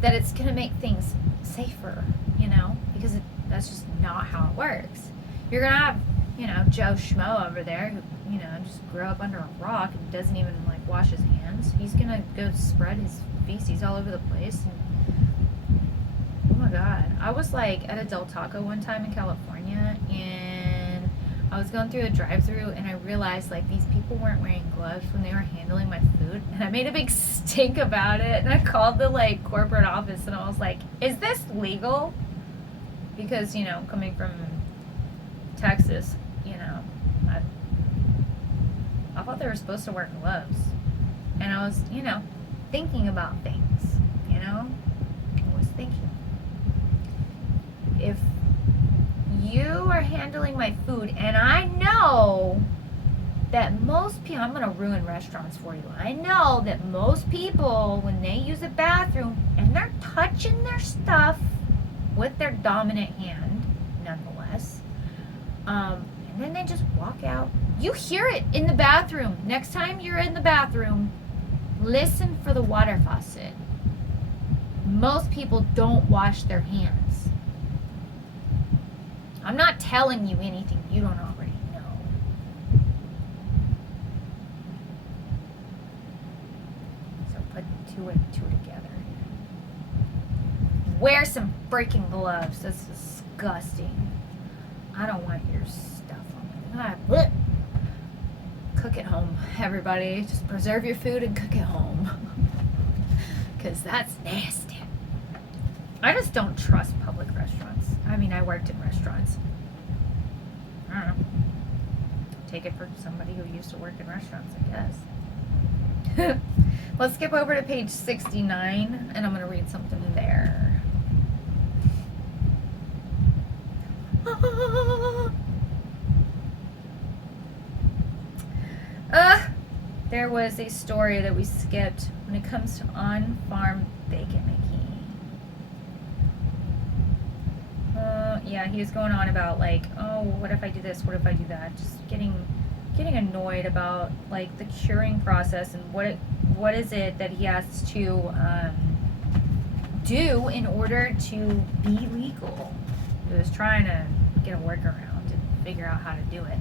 that it's going to make things safer, you know, because that's just not how it works. You're going to have, you know, Joe Schmo over there who, you know, just grew up under a rock and doesn't even, like, wash his hands. He's going to go spread his feces all over the place. And, oh, my God. I was, like, at a Del Taco one time in California, and I was going through a drive-thru, and I realized, like, these people weren't wearing gloves when they were handling my food, and I made a big stink about it, and I called the, like, corporate office, and I was like, is this legal? Because, you know, coming from Texas, you know, I thought they were supposed to wear gloves, and I was, you know, thinking about things, you know, I was thinking, if you are handling my food, and I know that most people, I'm going to ruin restaurants for you, I know that most people, when they use a bathroom, and they're touching their stuff with their dominant hand, nonetheless, and then they just walk out. You hear it in the bathroom. Next time you're in the bathroom, listen for the water faucet. Most people don't wash their hands. I'm not telling you anything you don't already know. So put two and two together. Wear some freaking gloves. That's disgusting. I don't want your stuff on my God. Cook at home, everybody. Just preserve your food and cook at home. Because that's nasty. I just don't trust public restaurants. I mean, I worked in restaurants. I don't know. Take it for somebody who used to work in restaurants, I guess. Let's skip over to page 69, and I'm going to read something there. There was a story that we skipped when it comes to on-farm bacon making. yeah, he was going on about like, oh, what if I do this? What if I do that? Just getting annoyed about like the curing process and what is it that he has to do in order to be legal. He was trying to get a workaround and figure out how to do it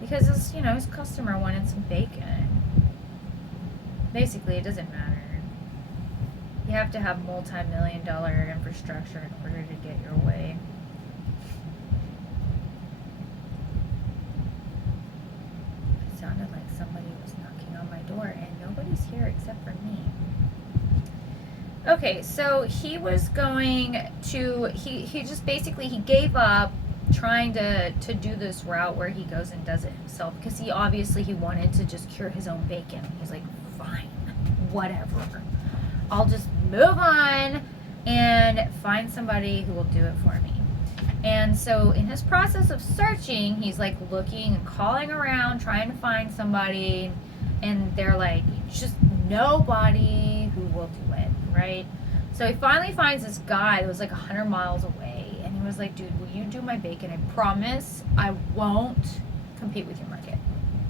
because his customer wanted some bacon. Basically, it doesn't matter. You have to have multi-million-dollar infrastructure in order to get your way. It sounded like somebody was knocking on my door, and nobody's here except for me. Okay, so he was going to, he just basically, he gave up trying to do this route where he goes and does it himself because he wanted to just cure his own bacon. He's like, fine, whatever. I'll just move on and find somebody who will do it for me. And so in his process of searching, he's like looking and calling around, trying to find somebody, and they're like, just nobody who will do it, right? So he finally finds this guy that was like 100 miles away, and he was like, dude, will you do my bacon? I promise I won't compete with your market.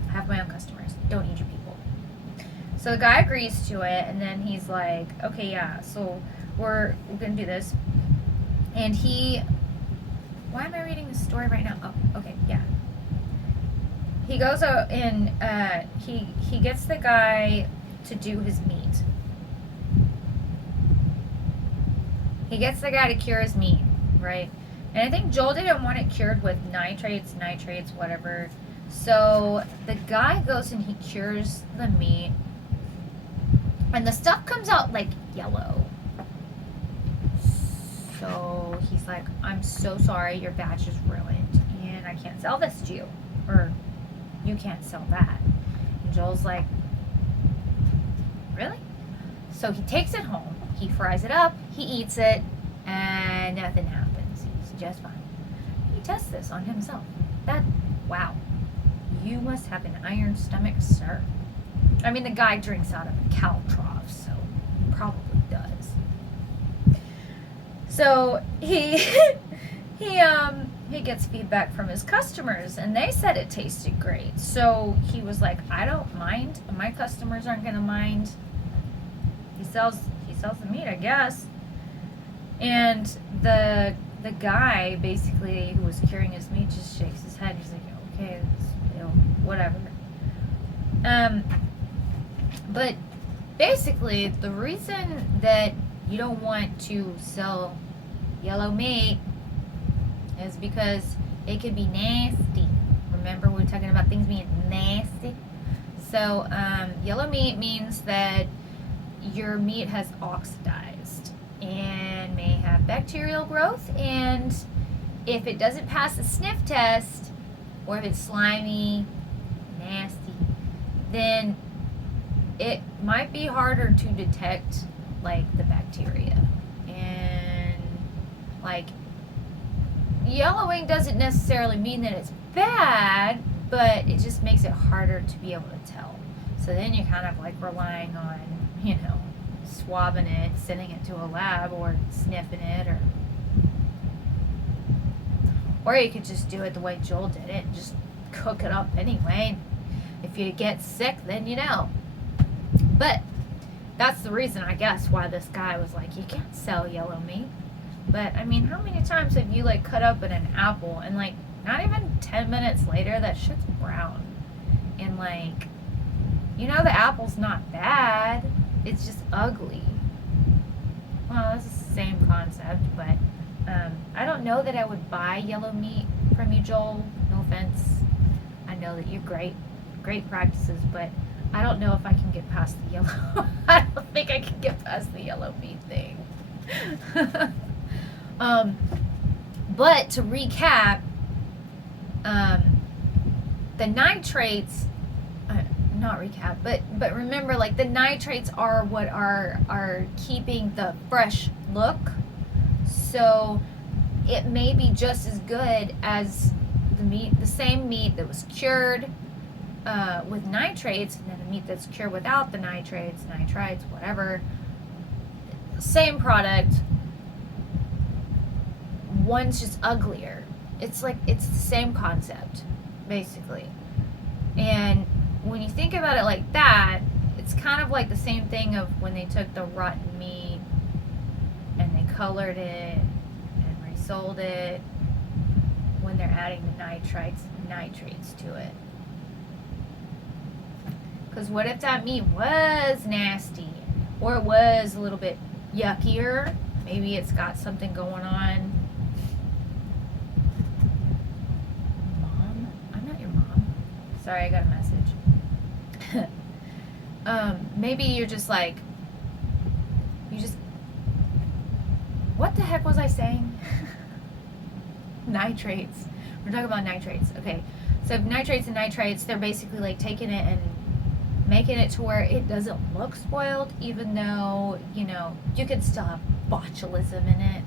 I have my own customers. Don't need your people. So the guy agrees to it, and then he's like, okay, yeah, so we're gonna do this. And why am I reading this story right now? Oh, okay, yeah. He goes out and he gets the guy to do his meat. He gets the guy to cure his meat, right? And I think Joel didn't want it cured with nitrates, whatever. So the guy goes and he cures the meat. And the stuff comes out like yellow. So he's like, I'm so sorry, your batch is ruined. And I can't sell this to you. Or you can't sell that. And Joel's like, really? So he takes it home. He fries it up. He eats it. And nothing happens. He's just fine. He tests this on himself. Wow. You must have an iron stomach, sir. I mean, the guy drinks out of a cow trough, so he probably does. So he gets feedback from his customers, and they said it tasted great. So he was like, I don't mind. My customers aren't gonna mind. He sells the meat, I guess. And the guy basically who was curing his meat just shakes his head. He's like, okay, whatever. But basically, the reason that you don't want to sell yellow meat is because it could be nasty. Remember, we were talking about things being nasty. So, yellow meat means that your meat has oxidized and may have bacterial growth. And if it doesn't pass the sniff test, or if it's slimy, nasty, then it might be harder to detect like the bacteria. And like yellowing doesn't necessarily mean that it's bad, but it just makes it harder to be able to tell. So then you're kind of like relying on, swabbing it, sending it to a lab, or sniffing it, or you could just do it the way Joel did it and just cook it up anyway. If you get sick, then you know. But that's the reason, I guess, why this guy was like, you can't sell yellow meat. But I mean, how many times have you like cut up an apple and like not even 10 minutes later that shit's brown? And like, the apple's not bad, it's just ugly. Well, it's the same concept, but I don't know that I would buy yellow meat from you, Joel. No offense. I know that you're great practices, but I don't know if I can get past the yellow. I don't think I can get past the yellow meat thing. But to recap, the nitrates, not recap, but remember, like, the nitrates are what are keeping the fresh look. So it may be just as good as the same meat that was cured with nitrates, and then the meat that's cured without the nitrates, whatever. Same product, one's just uglier. It's like, it's the same concept, basically. And when you think about it like that, it's kind of like the same thing of when they took the rotten meat and they colored it and resold it, when they're adding the nitrates to it. Because what if that meat was nasty, or it was a little bit yuckier? Maybe it's got something going on. Mom? I'm not your mom. Sorry, I got a message. Maybe you're just like, what the heck was I saying? Nitrates. We're talking about nitrates. Okay. So nitrates and nitrites, they're basically like taking it and making it to where it doesn't look spoiled, even though, you know, you could still have botulism in it.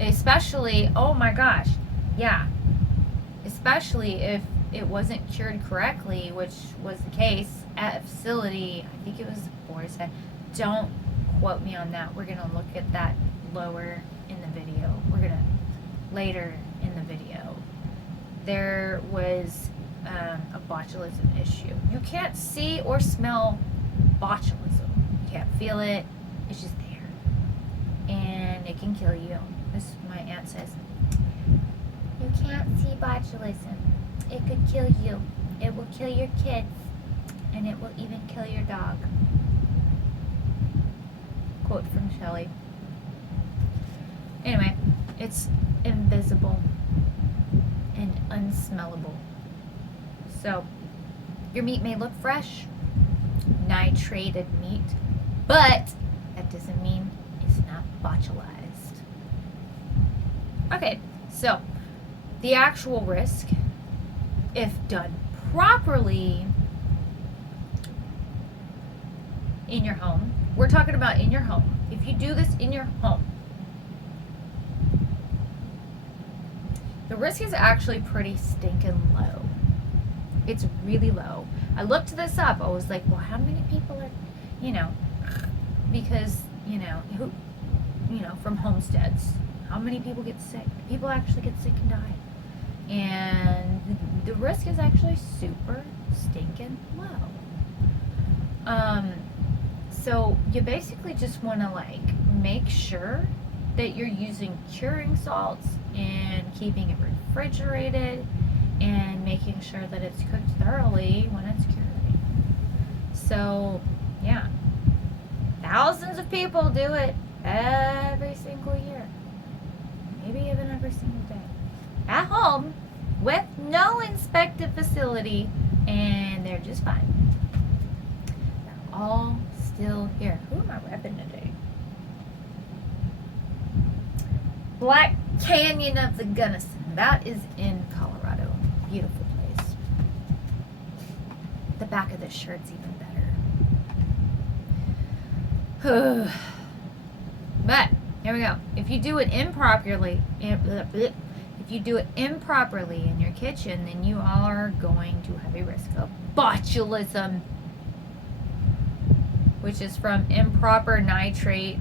Especially, oh my gosh, yeah. Especially if it wasn't cured correctly, which was the case at a facility. I think it was Boris. Don't quote me on that. We're going to look at that lower in the video. We're going to, later in the video. There was a botulism issue. You can't see or smell botulism. You can't feel it. It's just there. And it can kill you. This, my aunt says, you can't see botulism. It could kill you. It will kill your kids. And it will even kill your dog. Quote from Shelley. Anyway, it's invisible and unsmellable. So, your meat may look fresh, nitrated meat, but that doesn't mean it's not botulized. Okay, so the actual risk, if done properly in your home, we're talking about in your home. If you do this in your home, the risk is actually pretty stinking low. It's really low. I looked this up. I was like, well, how many people are, you know, because, you know, from homesteads, how many people get sick? People actually get sick and die. And the risk is actually super stinking low. So you basically just want to like make sure that you're using curing salts and keeping it refrigerated and making sure that it's cooked thoroughly when it's cured. So, yeah. Thousands of people do it every single year. Maybe even every single day. At home, with no inspected facility, and they're just fine. They're all still here. Who am I repping today? Black Canyon of the Gunnison. That is in Colorado. Beautiful place. The back of this shirt's even better. But here we go. If you do it improperly, in your kitchen, then you are going to have a risk of botulism, which is from improper nitrate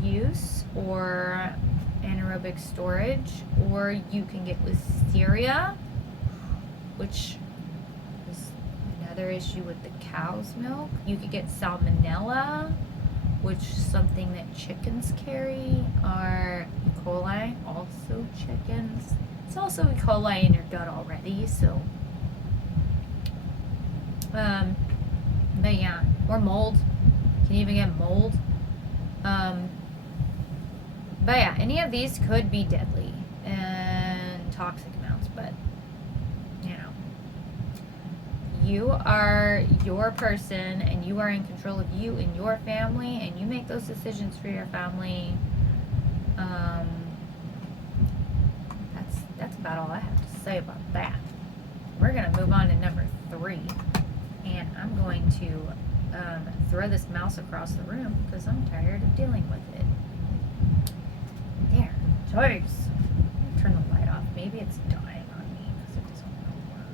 use or anaerobic storage, or you can get listeria, which is another issue with the cow's milk. You could get salmonella, which is something that chickens carry, or E. coli, also chickens. It's also E. coli in your gut already, so. But yeah, or mold. You can even get mold. But yeah, any of these could be deadly and toxic amounts, but you know, you are your person and you are in control of you and your family, and you make those decisions for your family. That's about all I have to say about that. We're gonna move on to number 3, and I'm going to throw this mouse across the room because I'm tired of dealing with it. There, choice. Turn the light off. Maybe it's dying on me because it doesn't want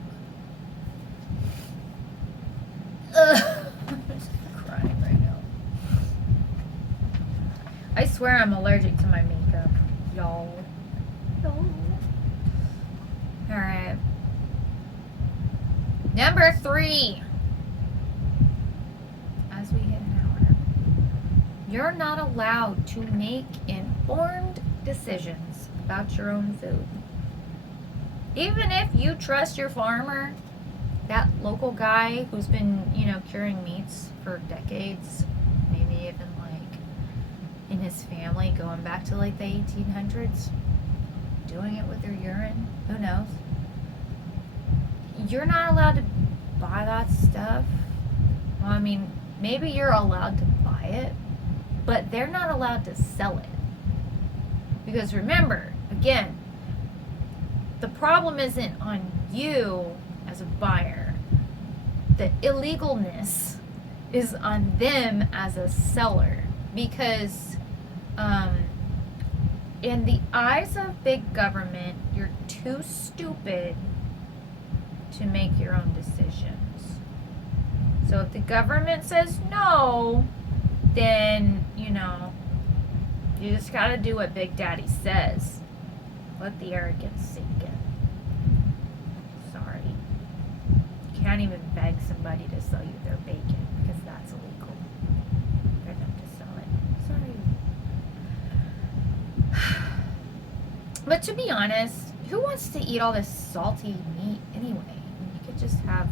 to work. I'm just crying right now. I swear I'm allergic to my makeup, y'all. Number 3. As we hit an hour. You're not allowed to make informed decisions about your own food. Even if you trust your farmer, that local guy who's been, curing meats for decades, maybe even like in his family going back to like the 1800s, doing it with their urine, who knows? You're not allowed to buy that stuff. Well, I mean, maybe you're allowed to buy it, but they're not allowed to sell it. Because remember, again, the problem isn't on you as a buyer. The illegalness is on them as a seller. Because in the eyes of big government, you're too stupid to make your own decisions. So if the government says no, then, you just gotta do what Big Daddy says. Let the arrogance sink in. Sorry. You can't even beg somebody to sell you their bacon because that's illegal for them to sell it. Sorry. But to be honest, who wants to eat all this salty meat anyway? You could just have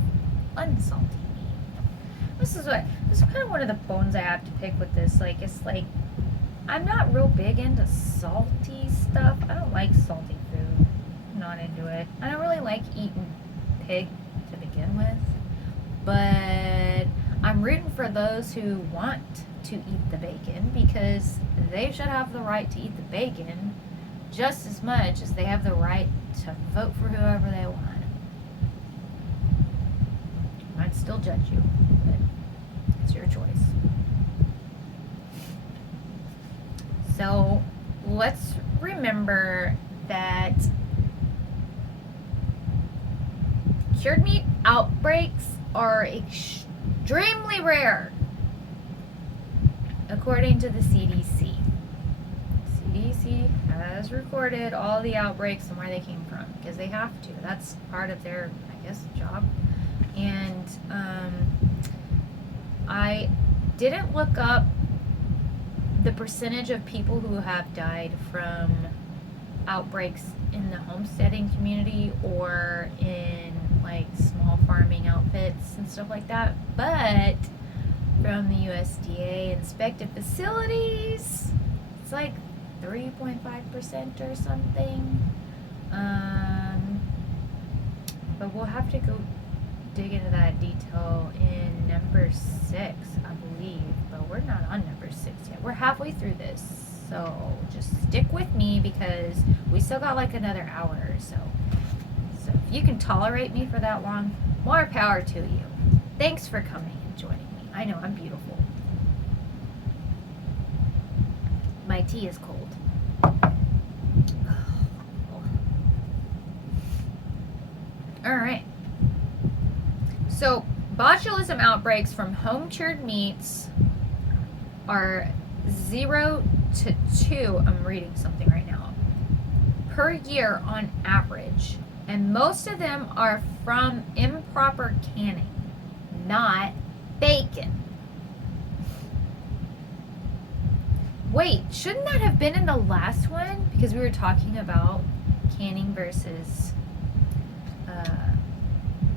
unsalty meat. This is kind of one of the bones I have to pick with this. Like, it's like, I'm not real big into salty stuff. I don't like salty food. I'm not into it. I don't really like eating pig to begin with. But I'm rooting for those who want to eat the bacon because they should have the right to eat the bacon just as much as they have the right to vote for whoever they want. I'd still judge you, but it's your choice. So let's remember that cured meat outbreaks are extremely rare, according to the CDC. CDC has recorded all the outbreaks and where they came from because they have to. That's part of their, job. And I didn't look up the percentage of people who have died from outbreaks in the homesteading community or in like small farming outfits and stuff like that, but from the USDA-inspected facilities, it's like 3.5% or something. But we'll have to go dig into that detail in number 6, I believe. But we're not on number 6 yet. We're halfway through this. So just stick with me because we still got like another hour or so. So if you can tolerate me for that long, more power to you. Thanks for coming and joining me. I know I'm beautiful. My tea is cold. All right. So botulism outbreaks from home cured meats are 0 to 2. I'm reading something right now. Per year on average. And most of them are from improper canning, not bacon. Wait, shouldn't that have been in the last one? Because we were talking about canning versus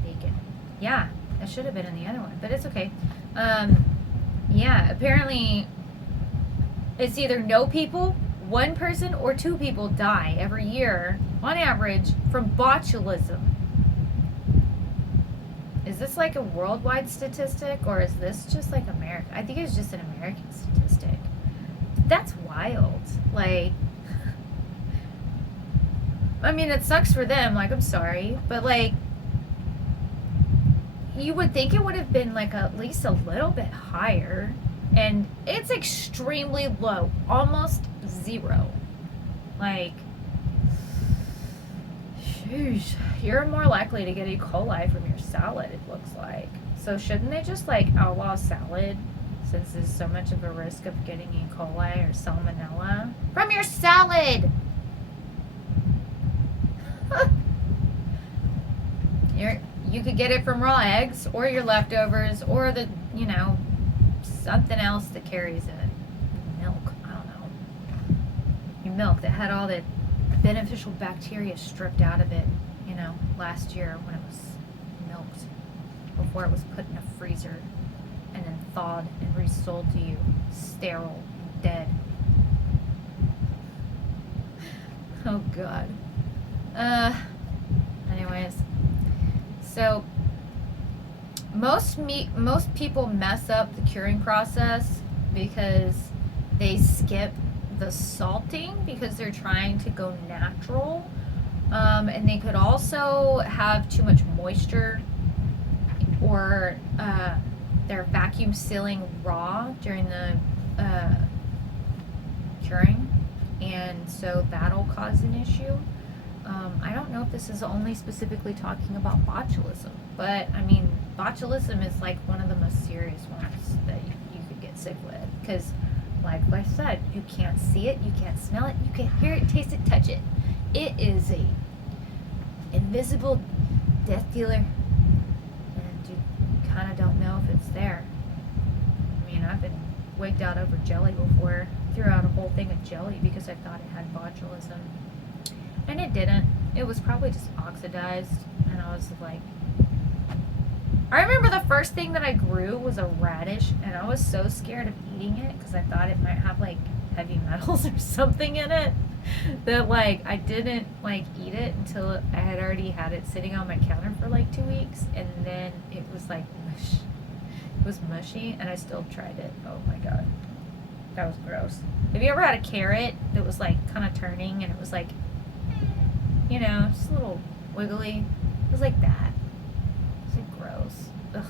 bacon. Yeah, that should have been in the other one, but it's okay. Yeah, apparently it's either no people, 1 person, or 2 people die every year, on average, from botulism. Is this like a worldwide statistic, or is this just like America? I think it's just an American statistic. That's wild. Like, I mean, it sucks for them. Like, I'm sorry. But, like, you would think it would have been, like, at least a little bit higher. And it's extremely low. Almost 0. Like, sheesh. You're more likely to get E. coli from your salad, it looks like. So shouldn't they just, like, outlaw salad? Since there's so much of a risk of getting E. coli or salmonella from your salad. you could get it from raw eggs or your leftovers or the, something else that carries it. Milk, I don't know. Your milk that had all the beneficial bacteria stripped out of it, last year when it was milked, before it was put in a freezer and then thawed and resold to you, sterile, dead. Oh God. Anyways, so most people mess up the curing process because they skip the salting because they're trying to go natural, and they could also have too much moisture, or they're vacuum sealing raw during the curing, and so that'll cause an issue. I don't know if this is only specifically talking about botulism, but I mean, botulism is like one of the most serious ones that you could get sick with, because like I said, you can't see it, you can't smell it, you can't hear it, taste it, touch it. It is a invisible death dealer, and you kind of don't know if it's there. I mean, I've been wigged out over jelly before. Threw out a whole thing of jelly because I thought it had botulism. And it didn't. It was probably just oxidized. And I was like, I remember the first thing that I grew was a radish, and I was so scared of eating it because I thought it might have like heavy metals or something in it, that like I didn't like eat it until I had already had it sitting on my counter for like 2 weeks, and then it was like mush. It was mushy, and I still tried it. Oh my God. That was gross. Have you ever had a carrot that was like kind of turning and it was like, just a little wiggly? It was like that. It's like gross. Ugh.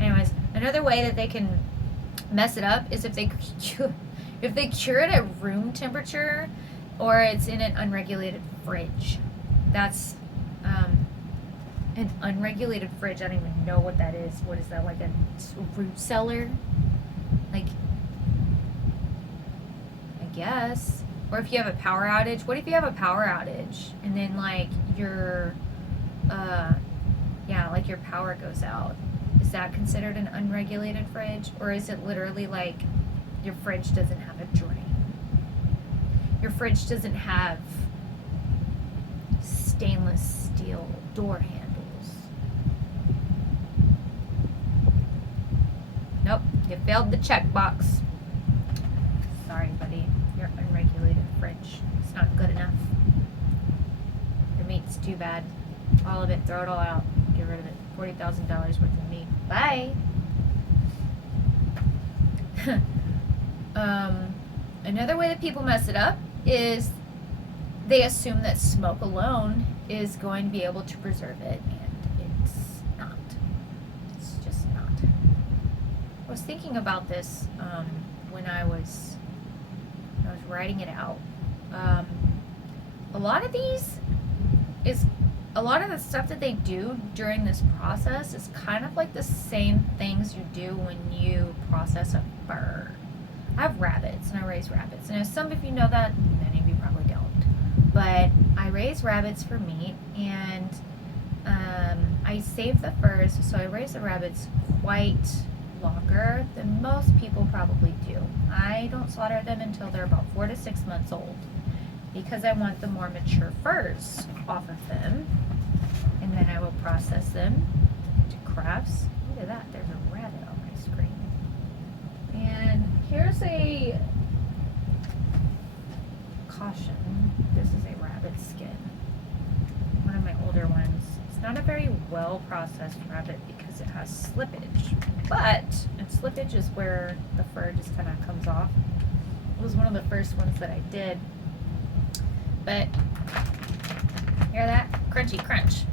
Anyways, another way that they can mess it up is if they cure it at room temperature, or it's in an unregulated fridge. That's an unregulated fridge. I don't even know what that is. What is that, like a root cellar? Like, guess. Or if you have a power outage. What if you have a power outage and then like your like your power goes out? Is that considered an unregulated fridge, or is it literally like your fridge doesn't have a drain? Your fridge doesn't have stainless steel door handles. Nope, you failed the checkbox. Sorry, buddy. Your unregulated fridge. It's not good enough. Your meat's too bad. All of it, throw it all out. Get rid of it. $40,000 worth of meat. Bye. Another way that people mess it up is they assume that smoke alone is going to be able to preserve it, and it's not. It's just not. I was thinking about this when I was writing it out. A lot of the stuff that they do during this process is kind of like the same things you do when you process a fur. I have rabbits and I raise rabbits. And some of you know that, many of you probably don't. But I raise rabbits for meat, and I save the furs, so I raise the rabbits quite longer than most people probably do. I don't slaughter them until they're about 4 to 6 months old, because I want the more mature furs off of them, and then I will process them into crafts. Look at that, there's a rabbit on my screen. And here's a caution. This is a rabbit skin, one of my older ones. It's not a very well processed rabbit because it has slippage, and slippage is where the fur just kind of comes off. It was one of the first ones that I did. But hear that? Crunchy crunch.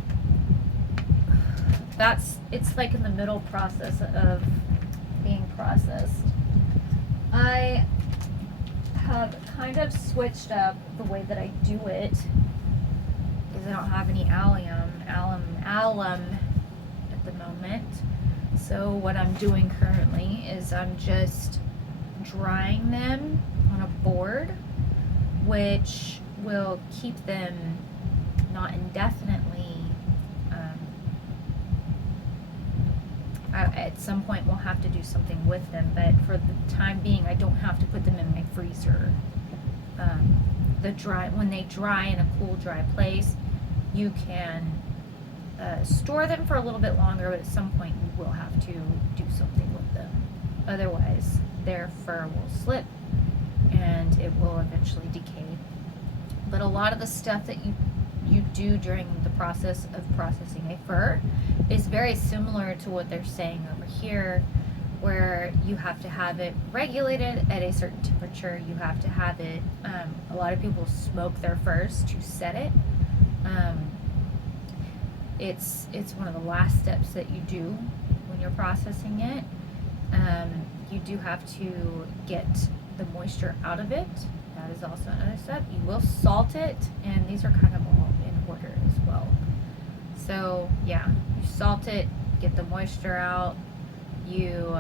It's like in the middle process of being processed. I have kind of switched up the way that I do it because I don't have any alum at the moment. So what I'm doing currently is I'm just drying them on a board, which will keep them not indefinitely At some point we'll have to do something with them, but for the time being I don't have to put them in my freezer. When they dry in a cool, dry place, you can store them for a little bit longer, but at some point you will have to do something with them. Otherwise, their fur will slip and it will eventually decay. But a lot of the stuff that you do during the process of processing a fur is very similar to what they're saying over here, where you have to have it regulated at a certain temperature. You have to have it, a lot of people smoke their furs to set it. It's one of the last steps that you do when you're processing it. You do have to get the moisture out of it. That is also another step. You will salt it, and these are kind of all in order as well. So yeah, you salt it, get the moisture out, you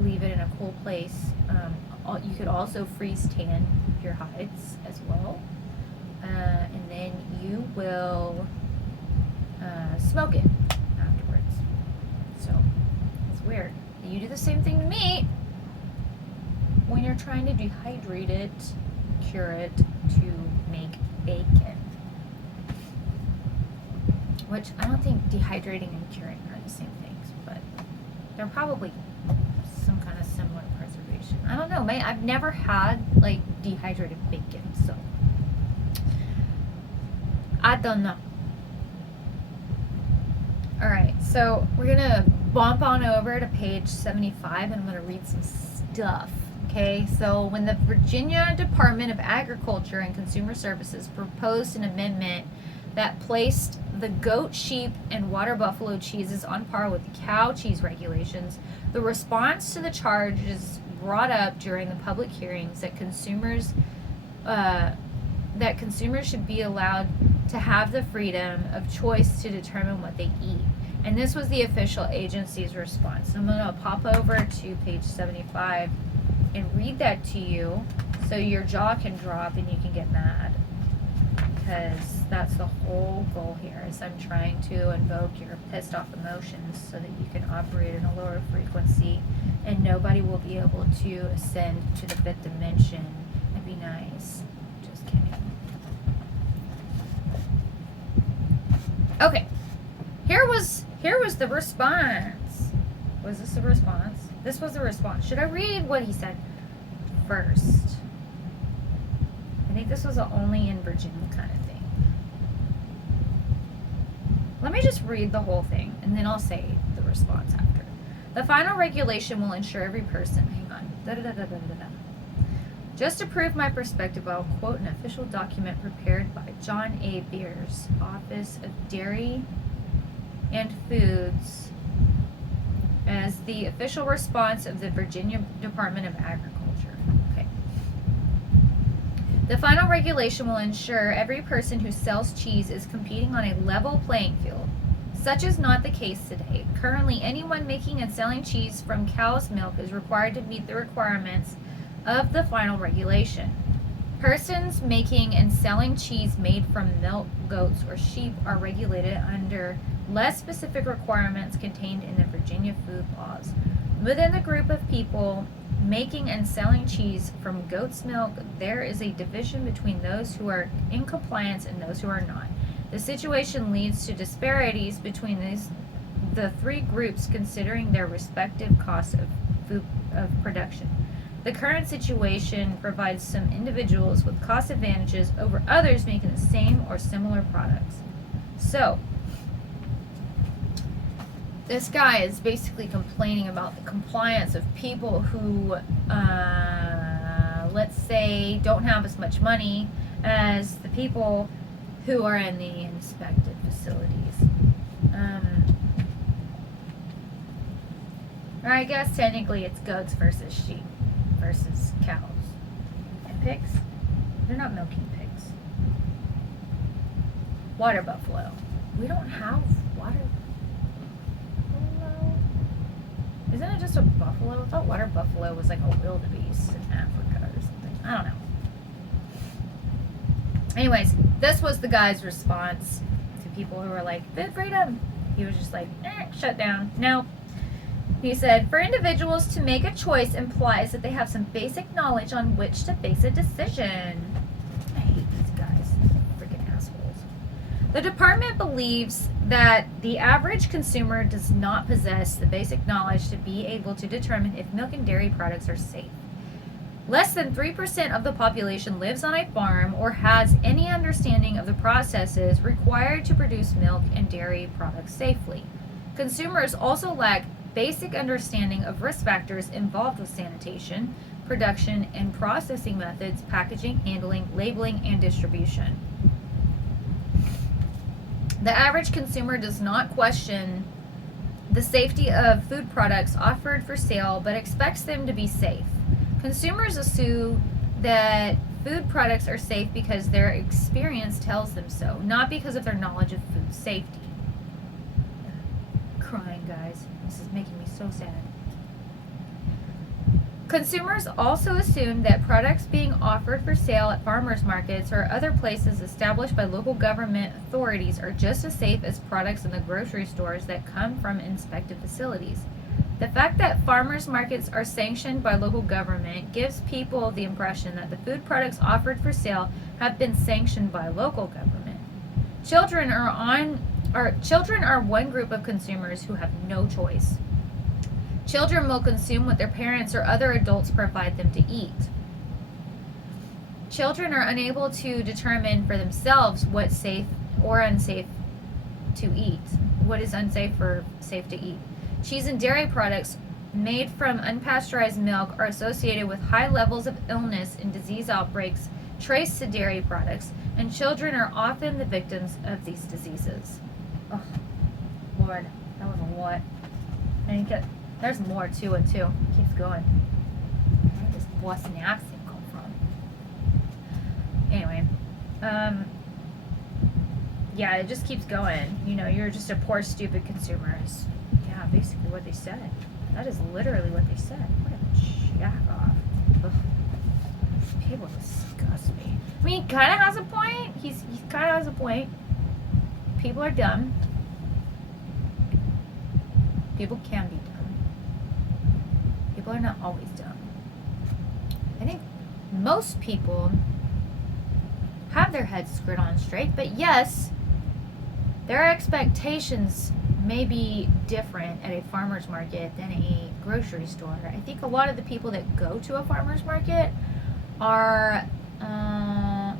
leave it in a cool place. You could also freeze tan your hides as well, and then you will smoke it afterwards. So it's weird. You do the same thing to meat when you're trying to dehydrate it, cure it to make bacon. Which I don't think dehydrating and curing are the same things, but they're probably some kind of similar preservation. I don't know. I've never had like dehydrated bacon, so I don't know. Alright, so we're gonna bump on over to page 75 and I'm gonna read some stuff. Okay, so when the Virginia Department of Agriculture and Consumer Services proposed an amendment that placed the goat, sheep, and water buffalo cheeses on par with the cow cheese regulations, the response to the charges brought up during the public hearings that consumers should be allowed to have the freedom of choice to determine what they eat. And this was the official agency's response. I'm going to pop over to page 75 and read that to you so your jaw can drop and you can get mad. Because that's the whole goal here, is I'm trying to invoke your pissed off emotions so that you can operate in a lower frequency and nobody will be able to ascend to the fifth dimension and be nice. Just kidding. Okay, here was the response. Was this a response? This was a response. Should I read what he said first? I think this was an only in Virginia kind of thing. Let me just read the whole thing, and then I'll say the response after. The final regulation will ensure every person, hang on, Just to prove my perspective, I'll quote an official document prepared by John A. Beers, Office of Dairy and Foods, as the official response of the Virginia Department of Agriculture. Okay. The final regulation will ensure every person who sells cheese is competing on a level playing field. Such is not the case today. Currently, anyone making and selling cheese from cow's milk is required to meet the requirements of the final regulation. Persons making and selling cheese made from milk, goats, or sheep are regulated under less specific requirements contained in the Virginia food laws. Within the group of people making and selling cheese from goat's milk, there is a division between those who are in compliance and those who are not. The situation leads to disparities between the three groups considering their respective costs of food production. The current situation provides some individuals with cost advantages over others making the same or similar products. So, this guy is basically complaining about the compliance of people who, let's say, don't have as much money as the people who are in the inspected facilities. Or I guess technically it's goats versus sheep versus cows. And pigs? They're not milking pigs. Water buffalo. We don't have water buffalo. Isn't it just a buffalo? I thought water buffalo was like a wildebeest in Africa or something. I don't know. Anyways, this was the guy's response to people who were like, bit freedom. He was just like, shut down. No. He said, for individuals to make a choice implies that they have some basic knowledge on which to base a decision. I hate these guys. Freaking assholes. The department believes that the average consumer does not possess the basic knowledge to be able to determine if milk and dairy products are safe. Less than 3% of the population lives on a farm or has any understanding of the processes required to produce milk and dairy products safely. Consumers also lack basic understanding of risk factors involved with sanitation, production and processing methods, packaging, handling, labeling, and distribution. The average consumer does not question the safety of food products offered for sale, but expects them to be safe. Consumers assume that food products are safe because their experience tells them so, not because of their knowledge of food safety. Crying, guys. This is making me so sad. Consumers also assume that products being offered for sale at farmers markets or other places established by local government authorities are just as safe as products in the grocery stores that come from inspected facilities. The fact that farmers markets are sanctioned by local government gives people the impression that the food products offered for sale have been sanctioned by local government. Children are one group of consumers who have no choice. Children will consume what their parents or other adults provide them to eat. Children are unable to determine for themselves what's safe or unsafe to eat, what is unsafe or safe to eat. Cheese and dairy products made from unpasteurized milk are associated with high levels of illness and disease outbreaks traced to dairy products, and children are often the victims of these diseases. Oh, Lord, that was a lot. And there's more to it, too. It keeps going. Where does Boston accent come from? Anyway, yeah, it just keeps going. You know, you're just a poor, stupid consumer. Yeah, basically what they said. That is literally what they said. What a jack off. Ugh. People disgust me. I mean, he kind of has a point. He kind of has a point. People are dumb. People can be dumb. People are not always dumb. I think most people have their heads screwed on straight, but yes, their expectations may be different at a farmer's market than a grocery store. I think a lot of the people that go to a farmer's market are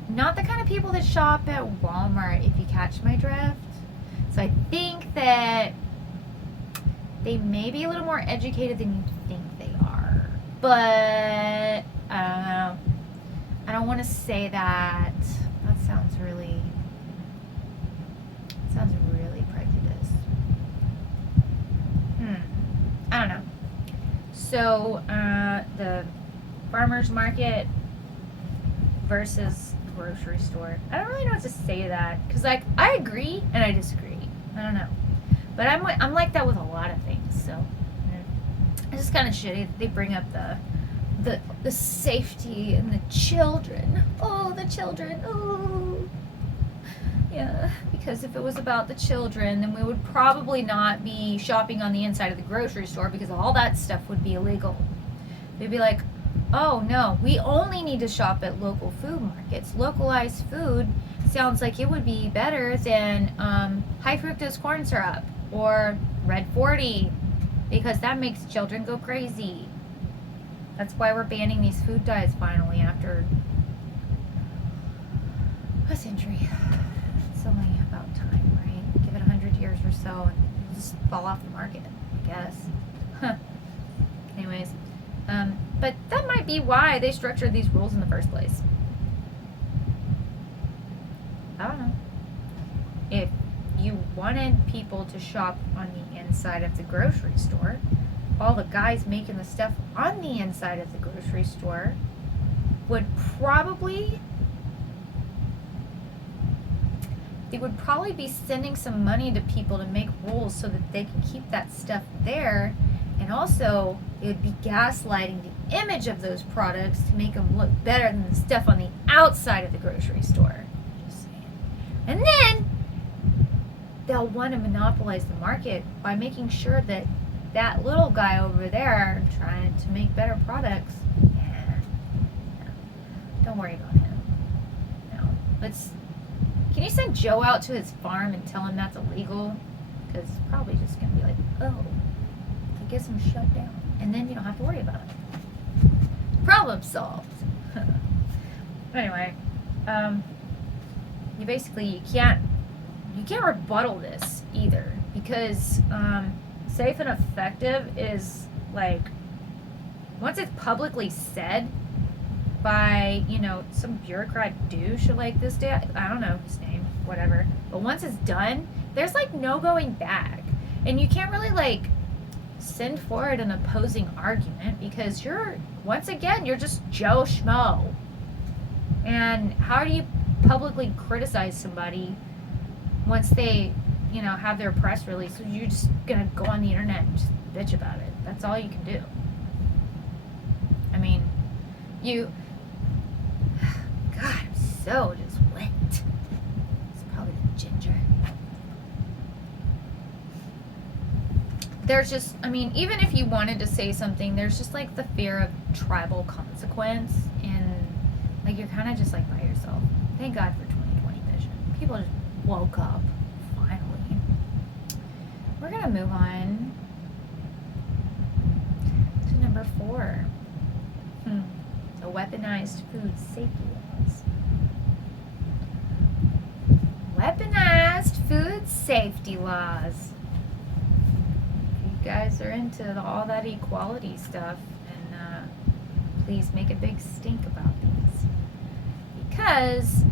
not the kind of people that shop at Walmart, if you catch my drift. So I think that they may be a little more educated than you think they are. But I don't want to say that. That sounds really prejudiced. I don't know. So the farmer's market versus grocery store. I don't really know what to say to that, because like I agree and I disagree. I don't know, but I'm like that with a lot of things. So it's just kind of shitty that they bring up the safety and the children. Oh, the children. Oh, yeah. Because if it was about the children, then we would probably not be shopping on the inside of the grocery store, because all that stuff would be illegal. They'd be like, oh no, we only need to shop at local food markets. Localized food sounds like it would be better than high fructose corn syrup or Red 40, because that makes children go crazy. That's why we're banning these food dyes finally after a century. It's only about time, right? Give it 100 years or so and just fall off the market, I guess. Anyways, but that might be why they structured these rules in the first place. I don't know. If you wanted people to shop on the inside of the grocery store, all the guys making the stuff on the inside of the grocery store would probably be sending some money to people to make rules so that they can keep that stuff there, and also it would be gaslighting the image of those products to make them look better than the stuff on the outside of the grocery store. Just saying. And then they'll want to monopolize the market by making sure that that little guy over there trying to make better products, no. Don't worry about him. No. Can you send Joe out to his farm and tell him that's illegal? Because it's probably just going to be like, oh, I guess I'm shut down. And then you don't have to worry about it. Problem solved. Anyway, you can't rebuttal this either, because safe and effective is like, once it's publicly said by, some bureaucrat douche like this guy, I don't know his name, whatever, but once it's done, there's like no going back, and you can't really like send forward an opposing argument, because once again you're just Joe Schmo. And how do you publicly criticize somebody once they have their press release? So you're just gonna go on the internet and just bitch about it. That's all you can do. I mean, God, I'm so just wet. It's probably the ginger. There's just, even if you wanted to say something, there's just like the fear of tribal consequence, and like you're kind of just like by yourself. Thank God for 2020 vision. People just woke up, finally. We're gonna move on to number 4. The weaponized food safety laws. Weaponized food safety laws. You guys are into all that equality stuff, and please make a big stink about these, because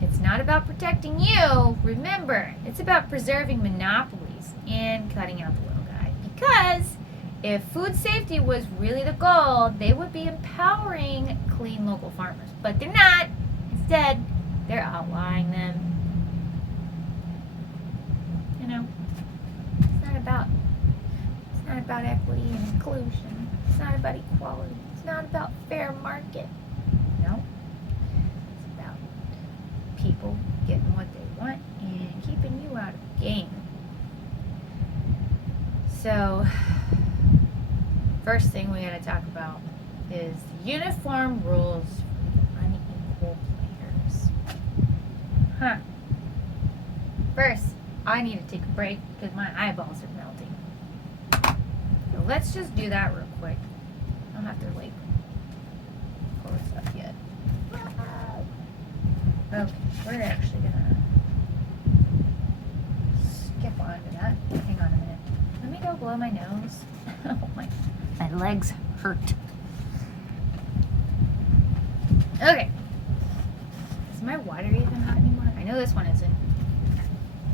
it's not about protecting you. Remember, it's about preserving monopolies and cutting out the little guy. Because if food safety was really the goal, they would be empowering clean local farmers, but they're not. Instead, they're outlawing them. It's not about equity and inclusion. It's not about equality. It's not about fair market. No. It's about people getting what they want and keeping you out of the game. So, first thing we gotta talk about is uniform rules for unequal players. First, I need to take a break because my eyeballs are melting. So let's just do that real quick. I don't have to like pull this up yet. Okay, we're actually gonna skip on to that. Hang on a minute. Let me go blow my nose. Oh my legs hurt. Okay. Is my water even hot anymore? I know this one isn't.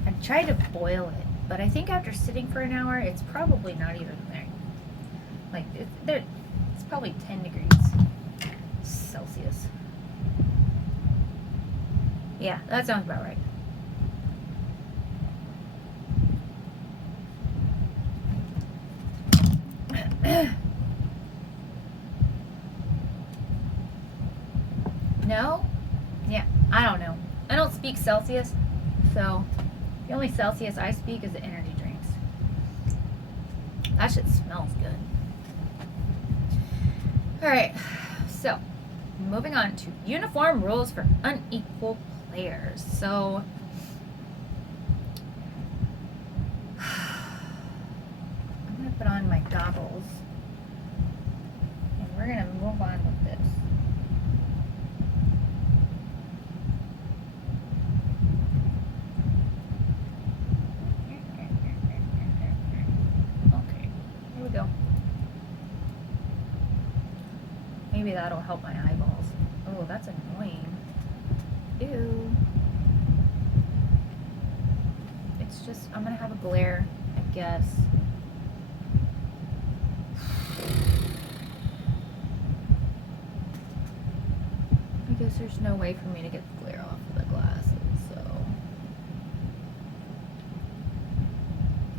I tried to boil it, but I think after sitting for an hour, it's probably not even there. Like, it's probably 10 degrees Celsius. Yeah, that sounds about right. No? Yeah, I don't know. I don't speak Celsius, so the only Celsius I speak is the energy drinks. That shit smells good. Alright, so moving on to uniform rules for unequal players. So I'm going to put on my goggles and we're going to move on with this. Maybe that'll help my eyeballs. Oh, that's annoying. Ew. It's just, I'm gonna have a glare, I guess. I guess there's no way for me to get the glare off of the glasses, so.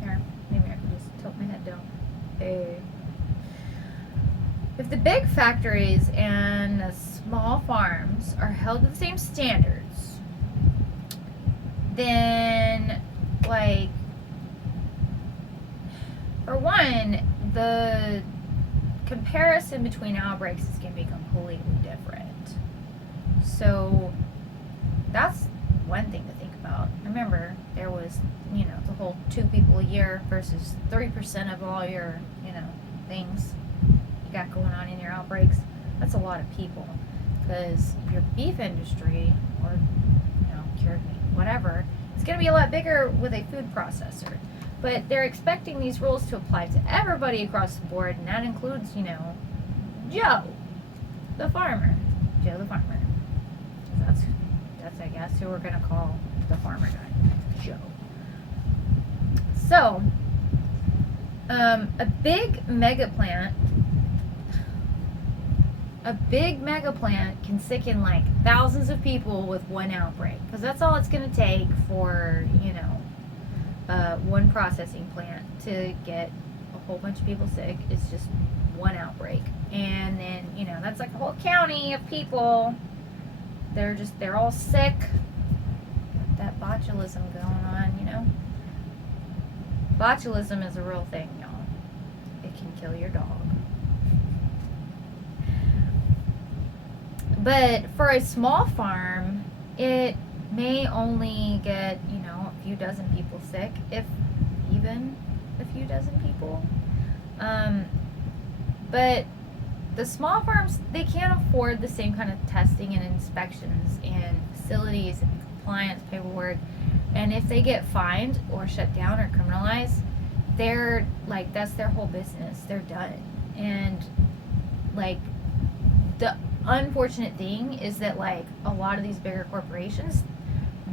Here, maybe I can just tilt my head down. Hey. If the big factories and the small farms are held to the same standards, then, like, For one, the comparison between outbreaks is going to be completely different. So that's one thing to think about. Remember, there was, the whole 2 people a year versus 3% of all your, things you got going on in your outbreaks. That's a lot of people, because your beef industry, or, cured meat, whatever, it's going to be a lot bigger with a food processor. But they're expecting these rules to apply to everybody across the board, and that includes, Joe, the farmer. Joe the farmer. That's I guess, who we're going to call the farmer guy. Joe. So, a big mega plant can sicken like thousands of people with one outbreak, because that's all it's going to take for, one processing plant to get a whole bunch of people sick. It's just one outbreak. And then, that's like a whole county of people. They're all sick. Got that botulism going on, Botulism is a real thing, y'all. It can kill your dog. But for a small farm, it may only get, a few dozen people sick, if even a few dozen people. But the small farms, they can't afford the same kind of testing and inspections and facilities and compliance paperwork. And if they get fined or shut down or criminalized, they're like, that's their whole business. They're done. And like, the unfortunate thing is that like a lot of these bigger corporations,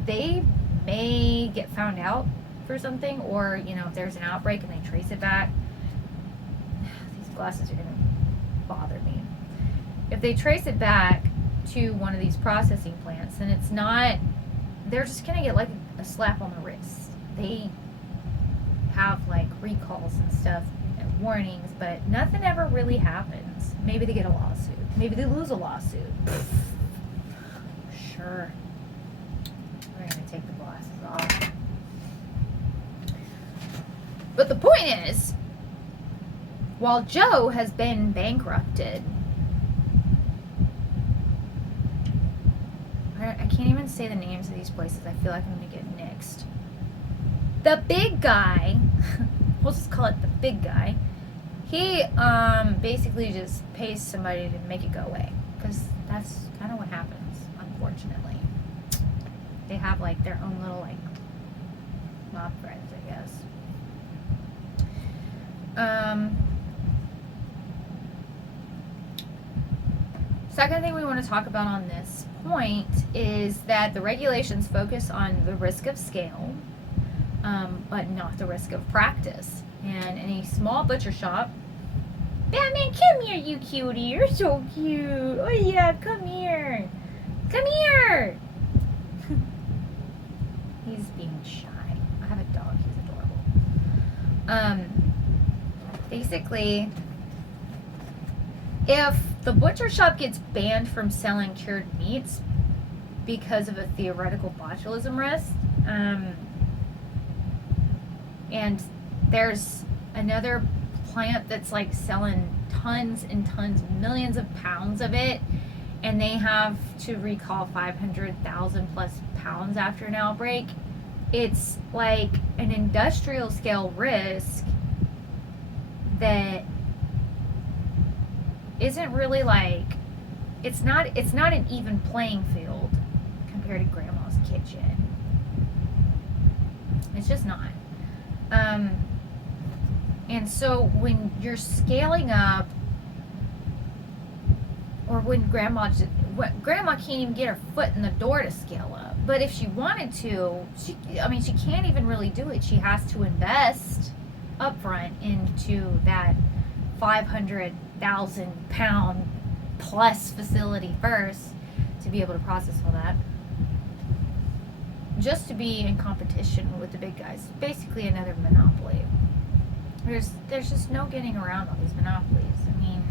they may get found out for something, or if there's an outbreak and they trace it back. These glasses are gonna bother me. If they trace it back to one of these processing plants, then it's not, they're just gonna get like a slap on the wrist. They have like recalls and stuff and warnings, but nothing ever really happens. Maybe they get a lawsuit. Maybe they lose a lawsuit. Sure. We're gonna take the glasses off. But the point is, while Joe has been bankrupted, I can't even say the names of these places. I feel like I'm gonna get nixed. The big guy, we'll just call it the big guy, he basically just pays somebody to make it go away, because that's kind of what happens, unfortunately. They have like their own little like mob friends, I guess. Second thing we want to talk about on this point is that the regulations focus on the risk of scale, but not the risk of practice. And in a small butcher shop, Batman, come here, you cutie. You're so cute. Oh yeah, come here. Come here. He's being shy. I have a dog. He's adorable. Basically, if the butcher shop gets banned from selling cured meats because of a theoretical botulism risk, and there's another plant that's like selling tons and tons, millions of pounds of it, and they have to recall 500,000 plus pounds after an outbreak, it's like an industrial scale risk that isn't really like, it's not an even playing field compared to grandma's kitchen. It's just not. And so when you're scaling up, or when grandma can't even get her foot in the door to scale up. But if she wanted to, she can't even really do it. She has to invest upfront into that 500,000 pound plus facility first to be able to process all that, just to be in competition with the big guys. Basically another monopoly. There's just no getting around all these monopolies. I mean,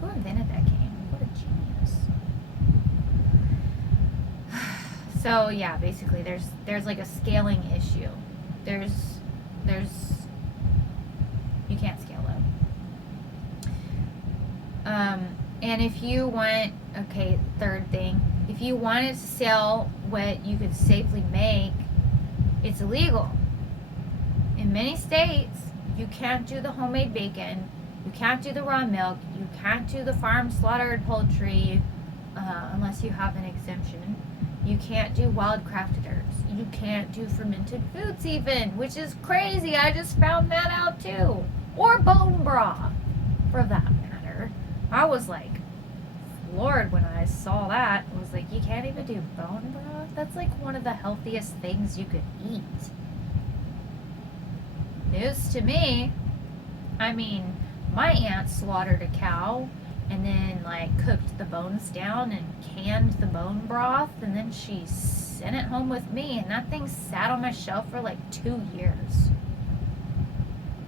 who invented that game? What a genius. So yeah, basically there's like a scaling issue. There's And if you want, okay, third thing, if you wanted to sell what you could safely make, it's illegal. In many states, you can't do the homemade bacon, you can't do the raw milk, you can't do the farm slaughtered poultry unless you have an exemption. You can't do wild crafted herbs. You can't do fermented foods even, which is crazy. I just found that out too. Or bone broth, for that matter. I was like, Lord, when I saw that, I was like, you can't even do bone broth? That's like one of the healthiest things you could eat. News to me. I mean, my aunt slaughtered a cow and then like cooked the bones down and canned the bone broth, and then she sent it home with me, and that thing sat on my shelf for like 2 years.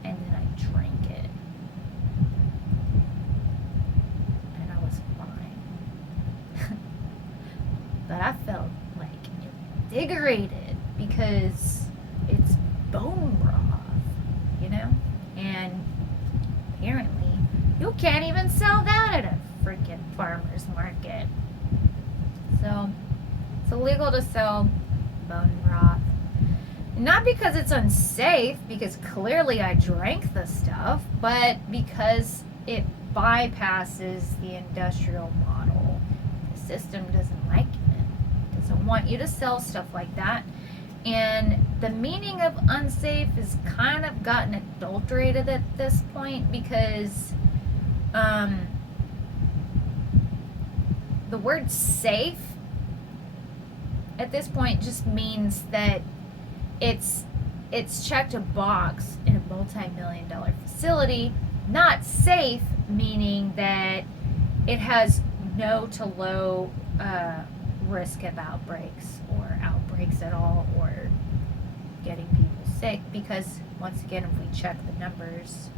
And then I drank it. And I was fine. But I felt like invigorated because it's bone broth, you know? And apparently you can't even sell that at a freaking farmer's market. So it's illegal to sell bone broth. Not because it's unsafe, because clearly I drank the stuff, but because it bypasses the industrial model. The system doesn't like it. It doesn't want you to sell stuff like that. And the meaning of unsafe has kind of gotten adulterated at this point, because the word safe at this point just means that it's checked a box in a multi-million-dollar facility, not safe meaning that it has no to low risk of outbreaks or outbreaks at all, or getting people sick. Because once again, if we check the numbers,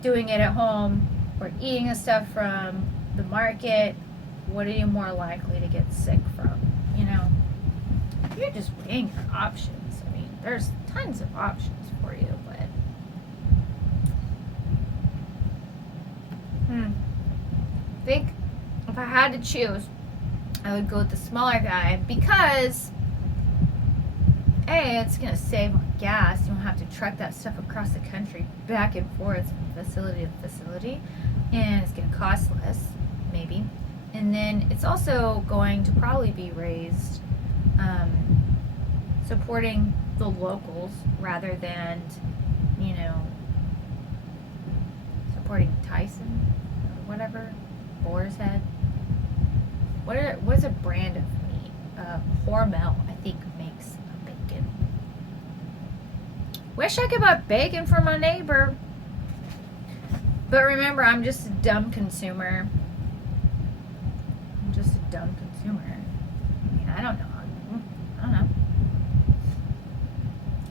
doing it at home or eating the stuff from the market, what are you more likely to get sick from? You know, you're just weighing your options. I mean, there's tons of options for you, but I think if I had to choose, I would go with the smaller guy, because A, it's gonna save on gas. You don't have to truck that stuff across the country back and forth from facility to facility, and it's gonna cost less, maybe. And then it's also going to probably be raised supporting the locals rather than, you know, supporting Tyson or whatever, Boar's Head. What is a brand of meat? Hormel, I think, makes bacon. Wish I could buy bacon from my neighbor. But remember, I'm just a dumb consumer. I'm just a dumb consumer. I mean, I don't know.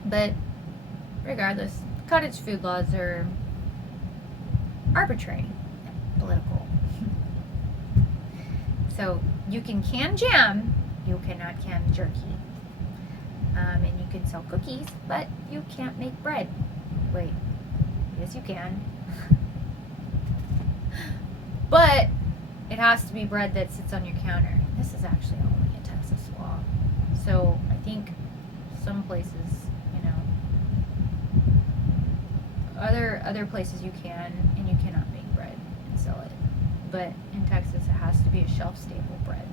But regardless, cottage food laws are arbitrary and political. So you can can jam, you cannot can jerky. And you can sell cookies, but you can't make bread. Wait, yes you can. But it has to be bread that sits on your counter. This is actually only a Texas law. So I think some places, you know, other places you can, and you cannot make bread and sell it. But in Texas, it has to be a shelf-stable bread.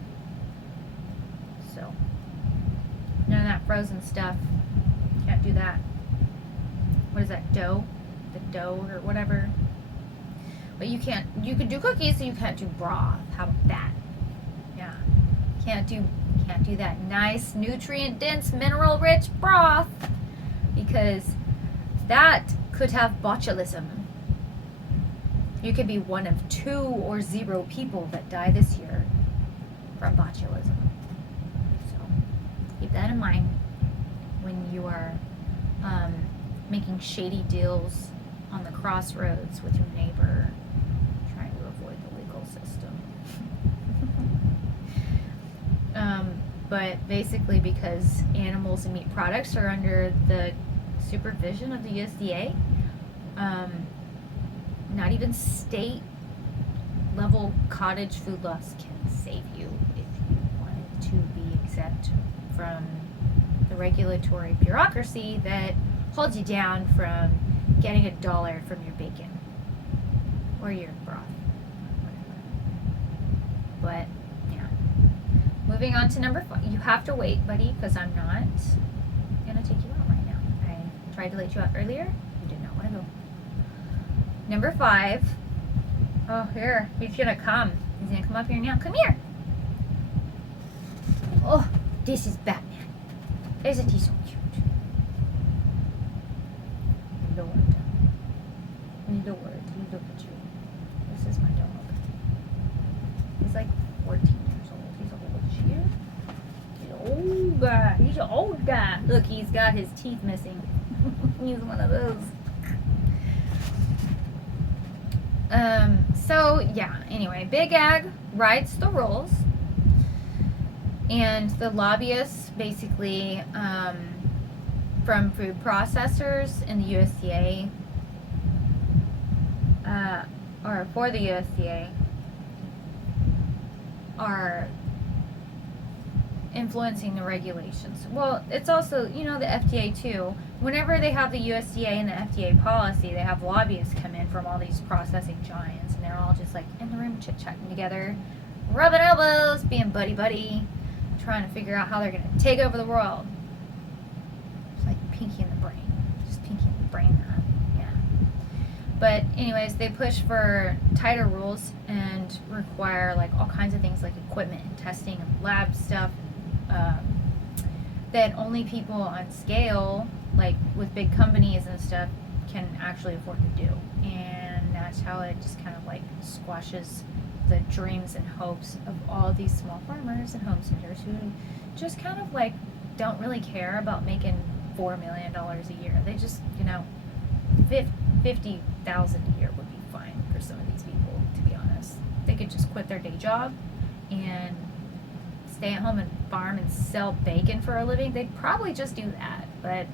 So none of that frozen stuff. Can't do that. What is that, dough? The dough or whatever. But you can do cookies, so you can't do broth. How about that? Yeah. Can't do that nice, nutrient-dense, mineral-rich broth, because that could have botulism. You could be one of 2 or 0 people that die this year from botulism. So keep that in mind when you are making shady deals on the crossroads with your neighbor, trying to avoid the legal system. But basically, because animals and meat products are under the supervision of the USDA, not even state level cottage food loss can save you if you wanted to be exempt from the regulatory bureaucracy that holds you down from getting $1 from your bacon or your broth, whatever. But yeah, moving on to number 5. You have to wait, buddy, because I'm not gonna take you out right now. I tried to let you out earlier. You did not want to go. Number 5. Oh, here, he's gonna come. He's gonna come up here now. Come here. Oh, this is Batman. Isn't he so cute? Lord. Lord, look at you. This is my dog. He's like 14 years old. He's old. He's an old guy. He's an old guy. Look, he's got his teeth missing. He's one of those. So yeah, anyway, Big Ag writes the rules, and the lobbyists basically from food processors in the USDA or for the USDA are influencing the regulations. Well, it's also, the FDA too. Whenever they have the USDA and the FDA policy, they have lobbyists come in from all these processing giants, and they're all just like in the room chit-chatting together, rubbing elbows, being buddy-buddy, trying to figure out how they're going to take over the world. It's like Pinky in the Brain. Just Pinky in the Brain that. Yeah. But anyways, they push for tighter rules and require like all kinds of things like equipment and testing and lab stuff that only people on scale, like with big companies and stuff, can actually afford to do. And that's how it just kind of like squashes the dreams and hopes of all these small farmers and homesteaders who just kind of like don't really care about making $4 million a year. They just, $50,000 a year would be fine for some of these people, to be honest. They could just quit their day job and stay at home and farm and sell bacon for a living. They'd probably just do that. But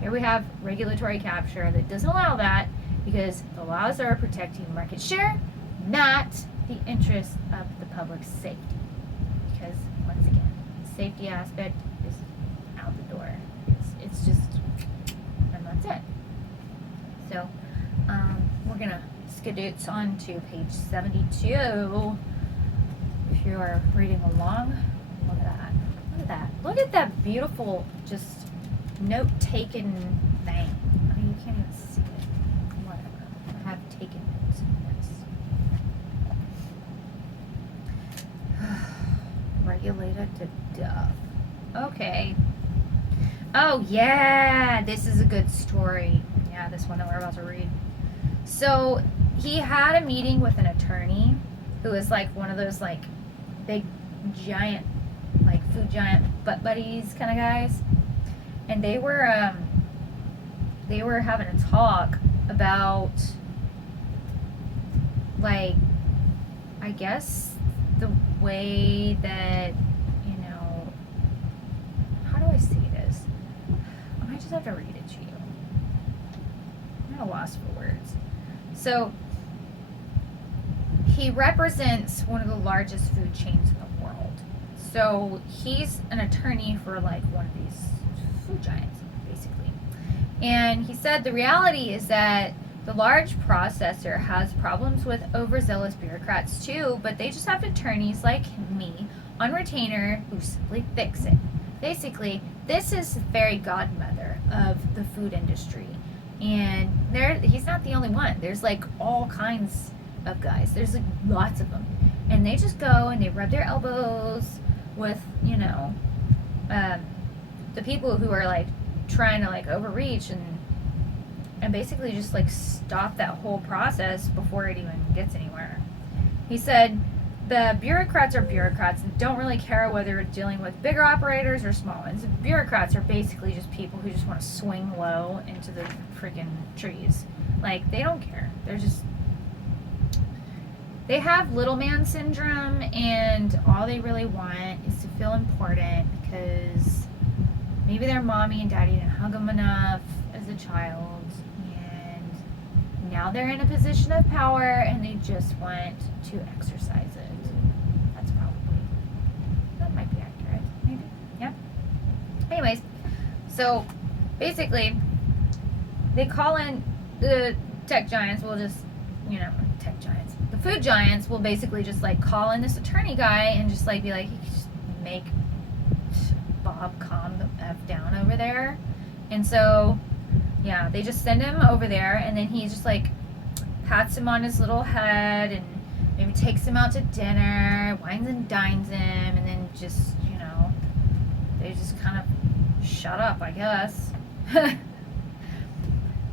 here we have regulatory capture that doesn't allow that, because the laws are protecting market share, not the interest of the public safety. Because once again, the safety aspect is out the door. It's just, and that's it. So we're gonna skadoots on to page 72. If you are reading along, look at that. Look at that. Look at that beautiful, just note-taken thing. I mean, you can't even see it. Whatever. I have taken notes on this. Regulated to death. Okay. Oh, yeah. This is a good story. Yeah, this one that we're about to read. So, he had a meeting with an attorney who is like one of those like big giant, like food giant butt buddies kind of guys. And they were having a talk about, like, I guess the way that, how do I say this? I might just have to read it to you. I'm at a loss for words. So, he represents one of the largest food chains in the world. So, he's an attorney for, like, one of these food giants, basically. And he said the reality is that the large processor has problems with overzealous bureaucrats too, but they just have attorneys like me on retainer who simply fix it. Basically, this is the fairy godmother of the food industry. And he's not the only one. There's like all kinds of guys. There's like lots of them. And they just go and they rub their elbows with, the people who are like trying to like overreach and basically just like stop that whole process before it even gets anywhere. He said the bureaucrats are bureaucrats and don't really care whether you're dealing with bigger operators or small ones. Bureaucrats are basically just people who just want to swing low into the freaking trees. Like, they don't care. They have little man syndrome, and all they really want is to feel important because maybe their mommy and daddy didn't hug them enough as a child, and now they're in a position of power and they just want to exercise it. That's probably, that might be accurate, maybe, yeah. Anyways, so basically, they call in the tech giants will just, you know, tech giants. The food giants will basically just like call in this attorney guy and just like be like, you can just make Bob calm the F down over there. And so, yeah, they just send him over there and then he just like pats him on his little head and maybe takes him out to dinner, wines and dines him, and then just, you know, they just kind of shut up, I guess.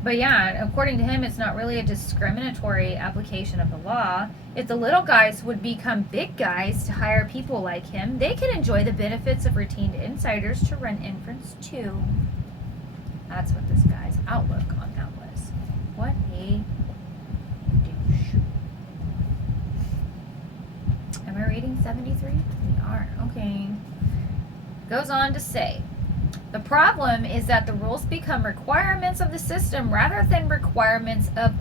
But yeah, according to him, it's not really a discriminatory application of the law. If the little guys would become big guys to hire people like him, they could enjoy the benefits of retained insiders to run inference too. That's what this guy's outlook on that was. What a douche. Am I reading 73? We are. Okay. Goes on to say, the problem is that the rules become requirements of the system rather than requirements of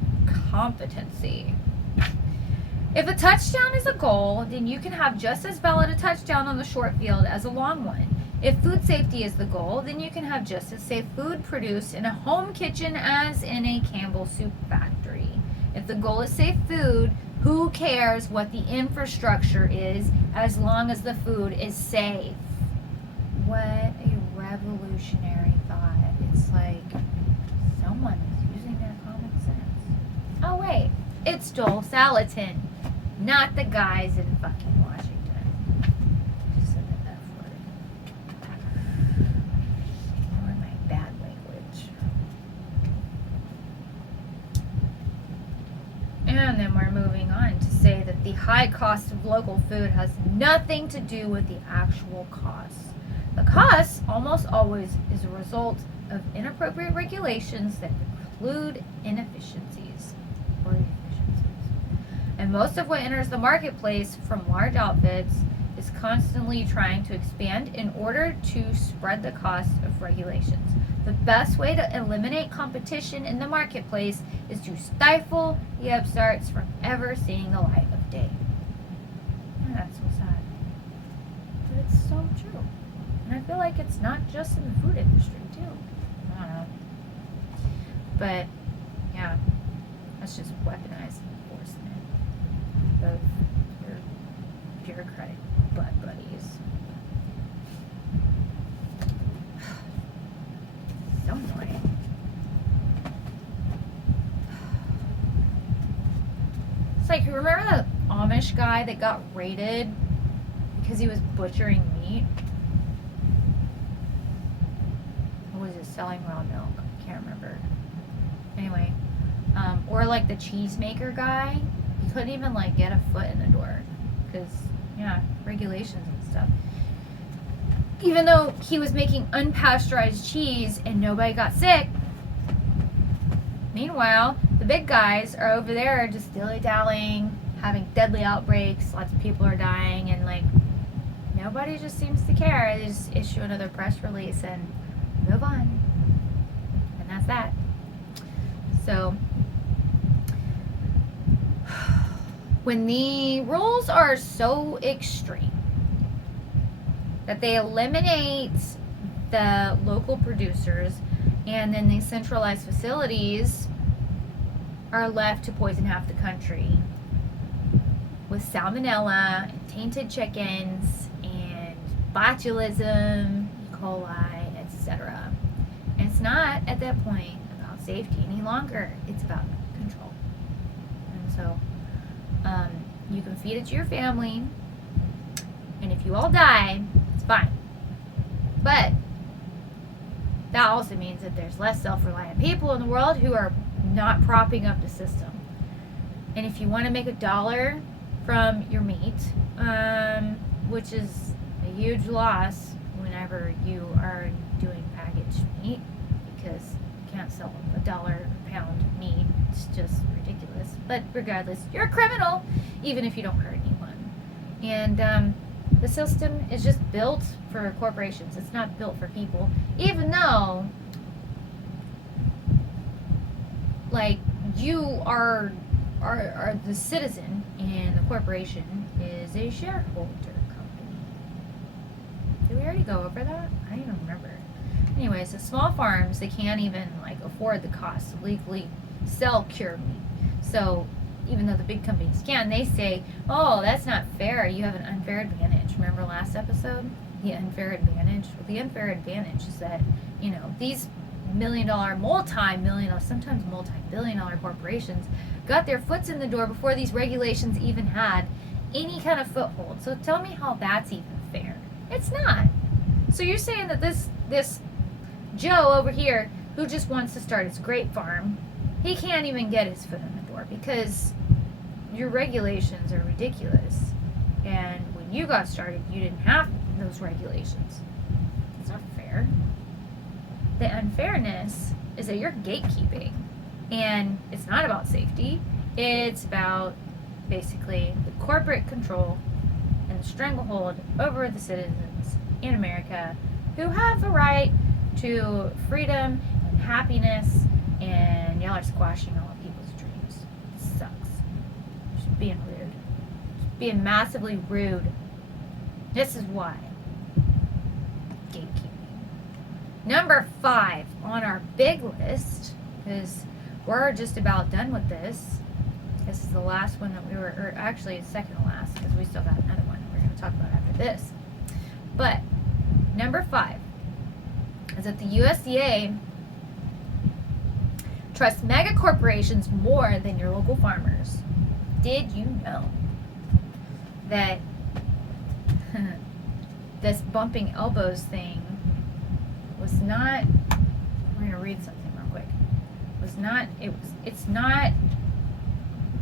competency. If a touchdown is a goal, then you can have just as valid a touchdown on the short field as a long one. If food safety is the goal, then you can have just as safe food produced in a home kitchen as in a Campbell soup factory. If the goal is safe food, who cares what the infrastructure is as long as the food is safe? What a revolutionary thought. It's like someone is using their common sense. Oh wait, it's Joel Salatin, not the guys in fucking Washington. Just said the F word. Or my bad language. And then we're moving on to say that the high cost of local food has nothing to do with the actual costs. The cost almost always is a result of inappropriate regulations that include inefficiencies or efficiencies. And most of what enters the marketplace from large outfits is constantly trying to expand in order to spread the cost of regulations. The best way to eliminate competition in the marketplace is to stifle the upstarts from ever seeing the light of day. And that's so sad. But it's so true. And I feel like it's not just in the food industry, too. I don't know. But, yeah, that's just weaponized enforcement of your bureaucratic butt buddies. So annoying. It's like, you remember the Amish guy that got raided because he was butchering meat? Selling raw milk. Can't remember. Anyway, or like the cheesemaker guy, he couldn't even like get a foot in the door because, yeah, regulations and stuff. Even though he was making unpasteurized cheese and nobody got sick. Meanwhile, the big guys are over there just dilly-dallying, having deadly outbreaks, lots of people are dying, and like nobody just seems to care. They just issue another press release and move on. And that's that. So, when the rules are so extreme that they eliminate the local producers and then the centralized facilities are left to poison half the country with salmonella and tainted chickens and botulism, E. coli, etc. And it's not at that point about safety any longer. It's about control. And so you can feed it to your family, and if you all die, it's fine. But that also means that there's less self-reliant people in the world who are not propping up the system. And if you want to make $1 from your meat, which is a huge loss whenever you are doing packaged meat, because you can't sell $1 a pound meat. It's just ridiculous. But regardless, you're a criminal, even if you don't hurt anyone. And the system is just built for corporations. It's not built for people. Even though, like, you are the citizen, and the corporation is a shareholder company. Did we already go over that? I don't even remember. Anyways, the small farms, they can't even like afford the cost to legally sell cured meat. So even though the big companies can, they say, oh, that's not fair. You have an unfair advantage. Remember last episode? The unfair advantage? Well, the unfair advantage is that, you know, these million-dollar, multi-million, sometimes multi-billion-dollar corporations got their foots in the door before these regulations even had any kind of foothold. So tell me how that's even fair. It's not. So you're saying that this Joe over here who just wants to start his grape farm, he can't even get his foot in the door because your regulations are ridiculous. And when you got started, you didn't have those regulations. It's not fair. The unfairness is that you're gatekeeping. And it's not about safety. It's about basically the corporate control and the stranglehold over the citizens in America who have the right to freedom and happiness, and y'all are squashing all of people's dreams. It sucks. Just being rude. Just being massively rude. This is why. Gatekeeping. Number 5 on our big list, because we're just about done with this. This is the last one that we were, or actually second to last, because we still got another one we're going to talk about after this. But number 5 is that the USDA trusts mega corporations more than your local farmers. Did you know that this bumping elbows thing was not, we're going to read something real quick, it's not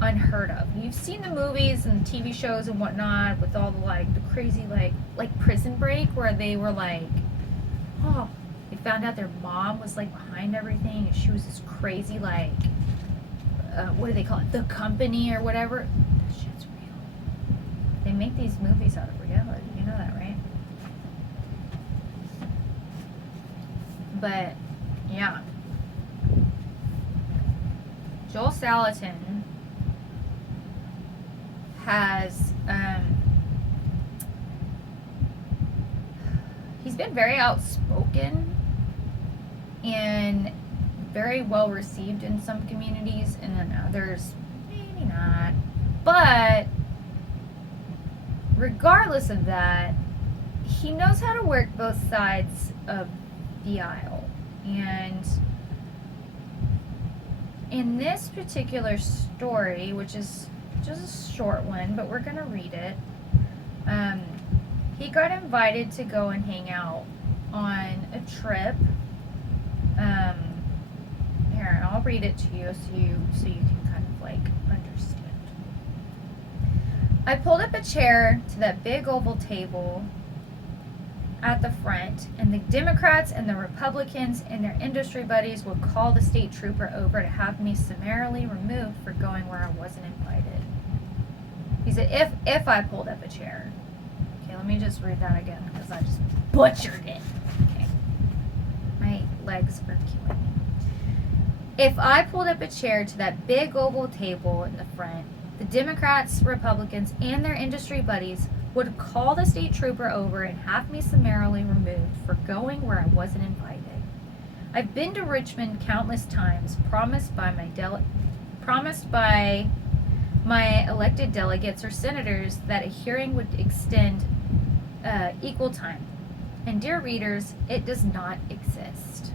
unheard of. You've seen the movies and TV shows and whatnot with all the crazy like Prison Break, where they were like, oh, they found out their mom was like behind everything and she was this crazy what do they call it, the company or whatever. That shit's real. They make these movies out of reality, you know that, right? But yeah, Joel Salatin has he's been very outspoken and very well received in some communities, and in others maybe not. But regardless of that, he knows how to work both sides of the aisle. And in this particular story, which is just a short one, but we're gonna read it, he got invited to go and hang out on a trip. Here, I'll read it to you so you can kind of like understand. I pulled up a chair to that big oval table at the front, and the Democrats and the Republicans and their industry buddies would call the state trooper over to have me summarily removed for going where I wasn't invited. He said, if I pulled up a chair. Okay, let me just read that again because I just butchered it. Okay. My legs are killing me. If I pulled up a chair to that big oval table in the front, the Democrats, Republicans, and their industry buddies would call the state trooper over and have me summarily removed for going where I wasn't invited. I've been to Richmond countless times, promised by my elected delegates or senators that a hearing would extend equal time. And dear readers, it does not exist.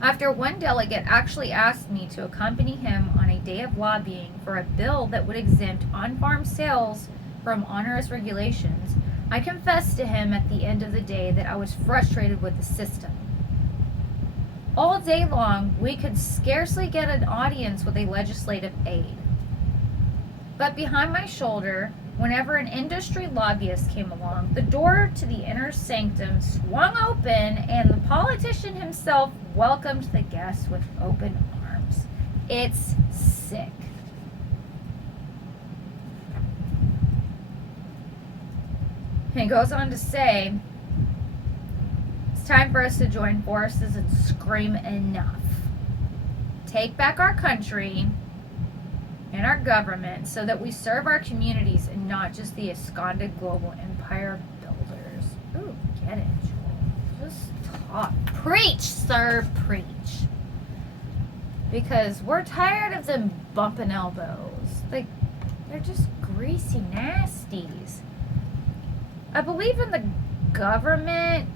After one delegate actually asked me to accompany him on a day of lobbying for a bill that would exempt on-farm sales from onerous regulations, I confessed to him at the end of the day that I was frustrated with the system. All day long, we could scarcely get an audience with a legislative aid. But behind my shoulder, whenever an industry lobbyist came along, the door to the inner sanctum swung open and the politician himself welcomed the guest with open arms. It's sick. And he goes on to say, it's time for us to join forces and scream enough. take back our country and our government so that we serve our communities and not just the absconded global empire builders. Ooh, get it, Joel. Just talk. Preach, sir, preach. Because we're tired of them bumping elbows. Like, they're just greasy nasties. I believe in the government.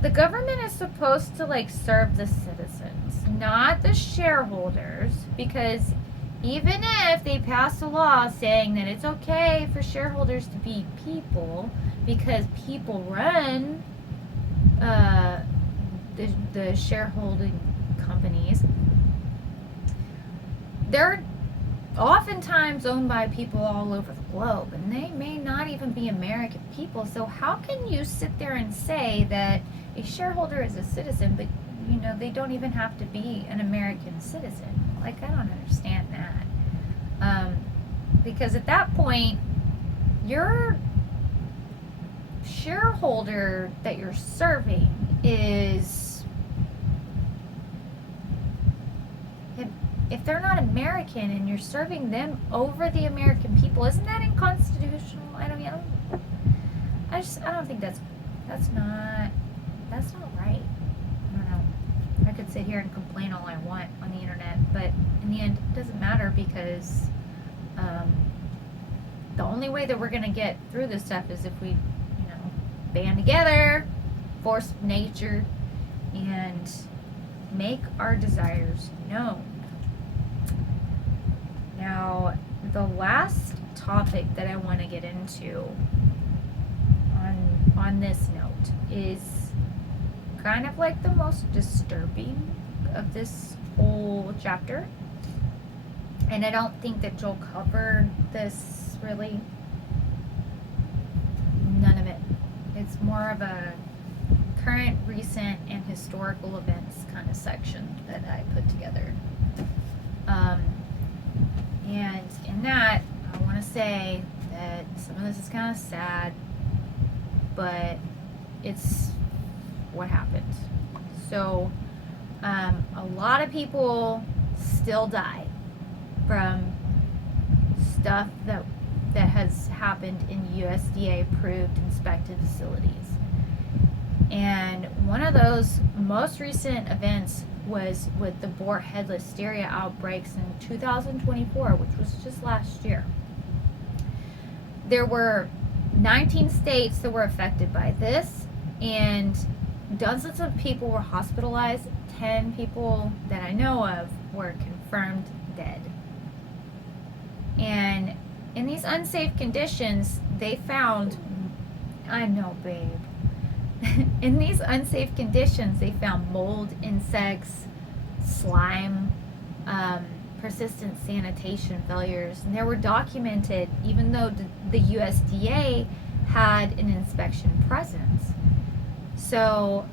The government is supposed to, like, serve the citizens, not the shareholders, because even if they pass a law saying that it's okay for shareholders to be people because people run the shareholding companies, they're oftentimes owned by people all over the globe, and they may not even be American people. So how can you sit there and say that a shareholder is a citizen, but you know they don't even have to be an American citizen? Like, I don't understand that. Because at that point, your shareholder that you're serving is, if they're not American and you're serving them over the American people, isn't that unconstitutional? I don't think that's not right. I don't know. I could sit here and complain all I want on the internet, but in the end, it doesn't matter, because the only way that we're going to get through this stuff is if we, band together, force nature, and make our desires known. Now, the last topic that I want to get into on this note is kind of like the most disturbing of this whole chapter. And I don't think that Joel covered this really. None of it. It's more of a current, recent, and historical events kind of section that I put together. And in that, I want to say that some of this is kind of sad, but it's what happened. So, a lot of people still die from stuff that has happened in USDA-approved inspected facilities. And one of those most recent events was with the boar-head listeria outbreaks in 2024, which was just last year. There were 19 states that were affected by this, and dozens of people were hospitalized. 10 people that I know of were confirmed dead. And in these unsafe conditions, they found, I know, babe. In these unsafe conditions, they found mold, insects, slime, persistent sanitation failures. And they were documented, even though the USDA had an inspection presence. So,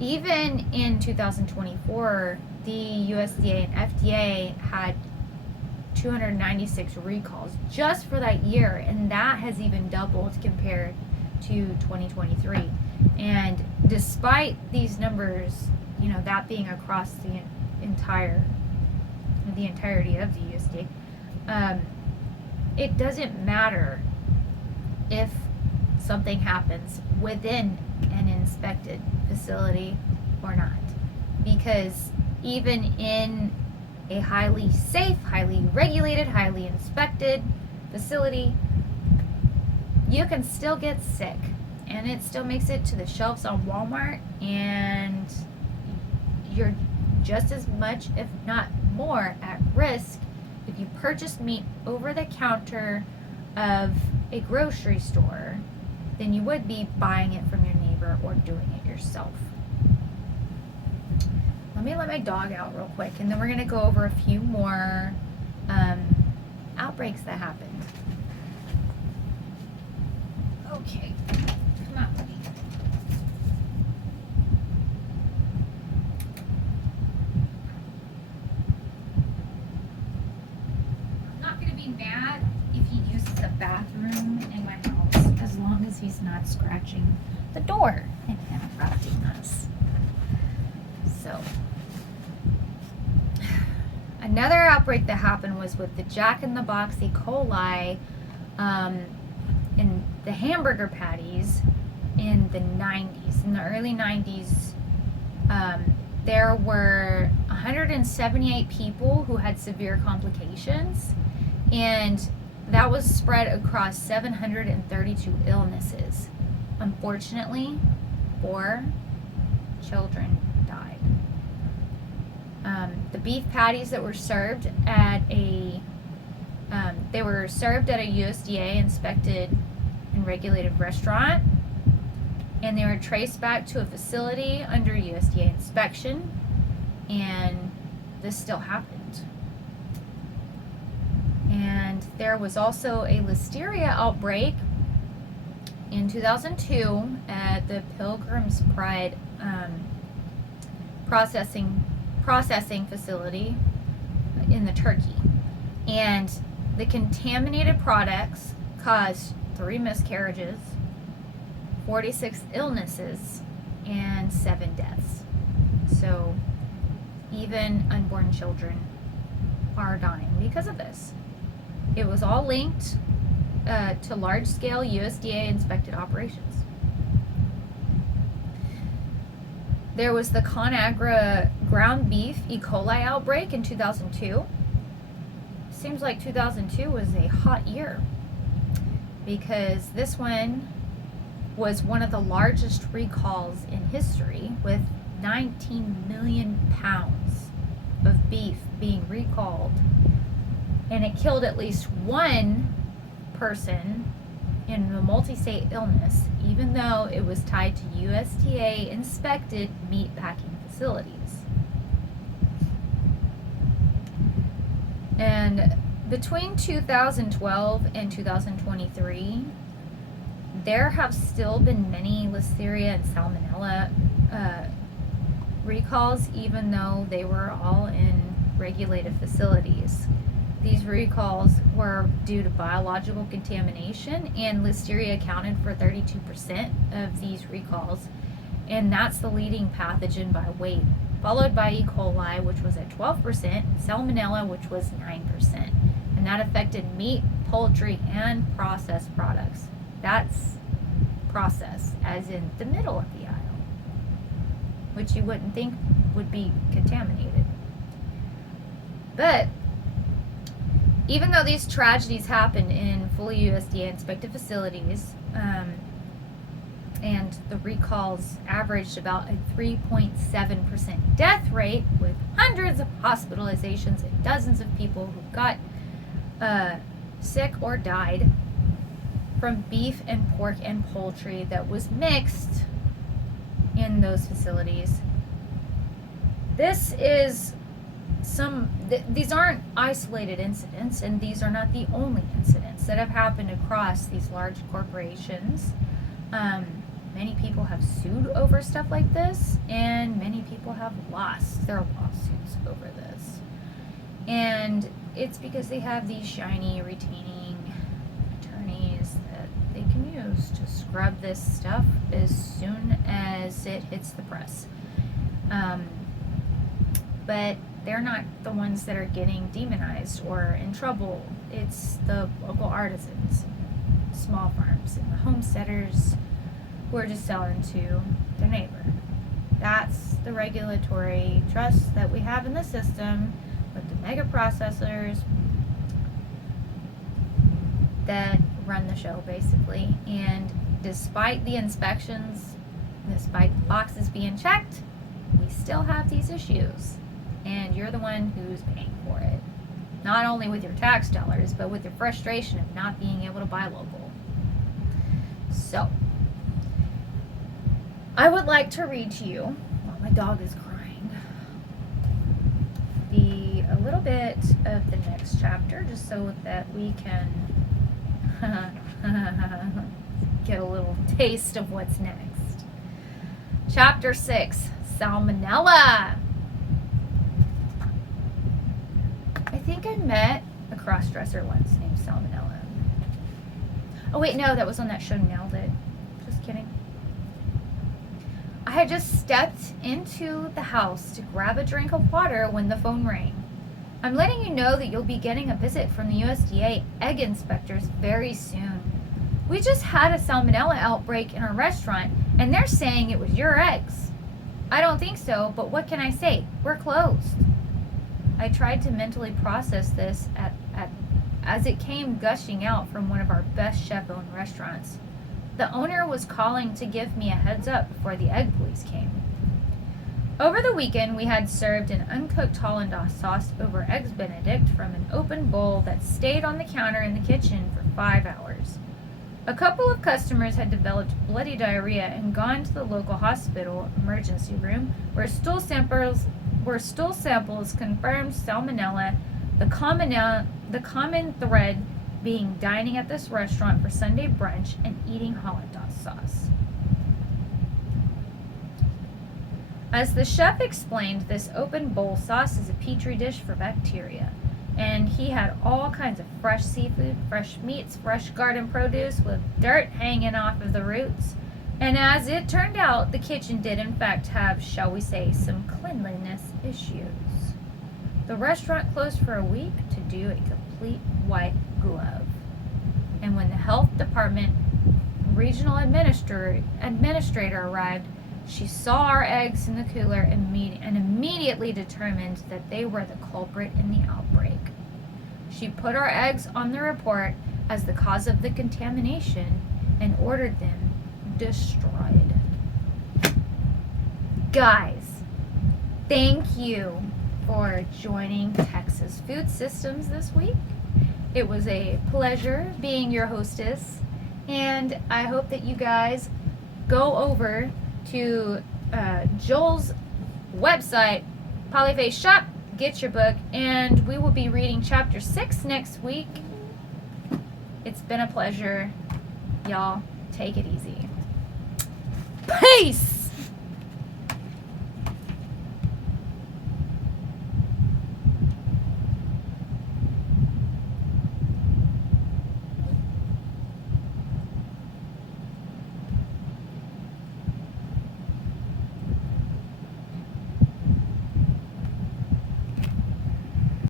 even in 2024, the USDA and FDA had 296 recalls just for that year, and that has even doubled compared to 2023. And despite these numbers, that being across the entirety of the USDA, it doesn't matter if something happens within an inspected facility or not, because even in a highly safe, highly regulated, highly inspected facility, you can still get sick, and it still makes it to the shelves on Walmart, and you're just as much, if not more, at risk if you purchase meat over the counter of a grocery store than you would be buying it from your neighbor or doing it yourself. Let me let my dog out real quick, and then we're going to go over a few more outbreaks that happened. Okay, come on, buddy. I'm not going to be mad if he uses the bathroom in my house, as long as he's not scratching the door and interrupting us. So, Another outbreak that happened was with the Jack in the Box E. coli in the hamburger patties in the 90s. In the early 90s, there were 178 people who had severe complications, and that was spread across 732 illnesses. Unfortunately, 4 children died. The beef patties that were served at a USDA-inspected and regulated restaurant, and they were traced back to a facility under USDA inspection, and this still happened. And there was also a listeria outbreak in 2002 at the Pilgrim's Pride processing facility in the turkey, and the contaminated products caused 3 miscarriages, 46 illnesses, and 7 deaths. So even unborn children are dying because of this. It was all linked to large-scale USDA-inspected operations. There was the ConAgra ground beef E. coli outbreak in 2002. Seems like 2002 was a hot year, because this one was one of the largest recalls in history, with 19 million pounds of beef being recalled, and it killed at least 1 person in a multi-state illness, even though it was tied to USDA inspected meat packing facilities. And between 2012 and 2023, there have still been many Listeria and Salmonella recalls, even though they were all in regulated facilities. These recalls were due to biological contamination, and Listeria accounted for 32% of these recalls, and that's the leading pathogen by weight, followed by E. coli, which was at 12%, Salmonella, which was 9%, and that affected meat, poultry, and processed products. That's processed, as in the middle of the aisle, which you wouldn't think would be contaminated. But even though these tragedies happened in fully USDA inspected facilities, and the recalls averaged about a 3.7% death rate, with hundreds of hospitalizations and dozens of people who got sick or died from beef and pork and poultry that was mixed in those facilities. This is these aren't isolated incidents, and these are not the only incidents that have happened across these large corporations. Many people have sued over stuff like this, and many people have lost their lawsuits over this. And it's because they have these shiny retaining attorneys that they can use to scrub this stuff as soon as it hits the press. But they're not the ones that are getting demonized or in trouble. It's the local artisans, small farms, and the homesteaders who are just selling to their neighbor. That's the regulatory trust that we have in the system with the mega processors that run the show, basically. And despite the inspections, despite the boxes being checked, we still have these issues. And you're the one who's paying for it. Not only with your tax dollars, but with your frustration of not being able to buy local. So, I would like to read to you, while my dog is crying, a little bit of the next chapter, just so that we can get a little taste of what's next. Chapter 6, Salmonella. I think I met a cross-dresser once named Salmonella. Oh wait, no, that was on that show Nailed It. Just kidding. I had just stepped into the house to grab a drink of water when the phone rang. I'm letting you know that you'll be getting a visit from the USDA egg inspectors very soon. We just had a salmonella outbreak in our restaurant, and they're saying it was your eggs. I don't think so, but what can I say? We're closed. I tried to mentally process this as it came gushing out from one of our best chef-owned restaurants. The owner was calling to give me a heads up before the egg police came. Over the weekend, we had served an uncooked Hollandaise sauce over eggs Benedict from an open bowl that stayed on the counter in the kitchen for 5 hours. A couple of customers had developed bloody diarrhea and gone to the local hospital emergency room where stool samples confirmed salmonella, the common thread being dining at this restaurant for Sunday brunch and eating Hollandaise sauce. As the chef explained, this open bowl sauce is a petri dish for bacteria, and he had all kinds of fresh seafood, fresh meats, fresh garden produce with dirt hanging off of the roots. And as it turned out, the kitchen did in fact have, shall we say, some cleanliness issues. The restaurant closed for a week to do a complete white glove. And when the health department regional administrator arrived, she saw our eggs in the cooler and immediately determined that they were the culprit in the outbreak. She put our eggs on the report as the cause of the contamination and ordered them destroyed. Guys, thank you for joining Texas Food Systems this week. It was a pleasure being your hostess, and I hope that you guys go over to Joel's website, Polyface Shop, get your book, and we will be reading chapter 6 next week. It's been a pleasure. Y'all, take it easy. Peace!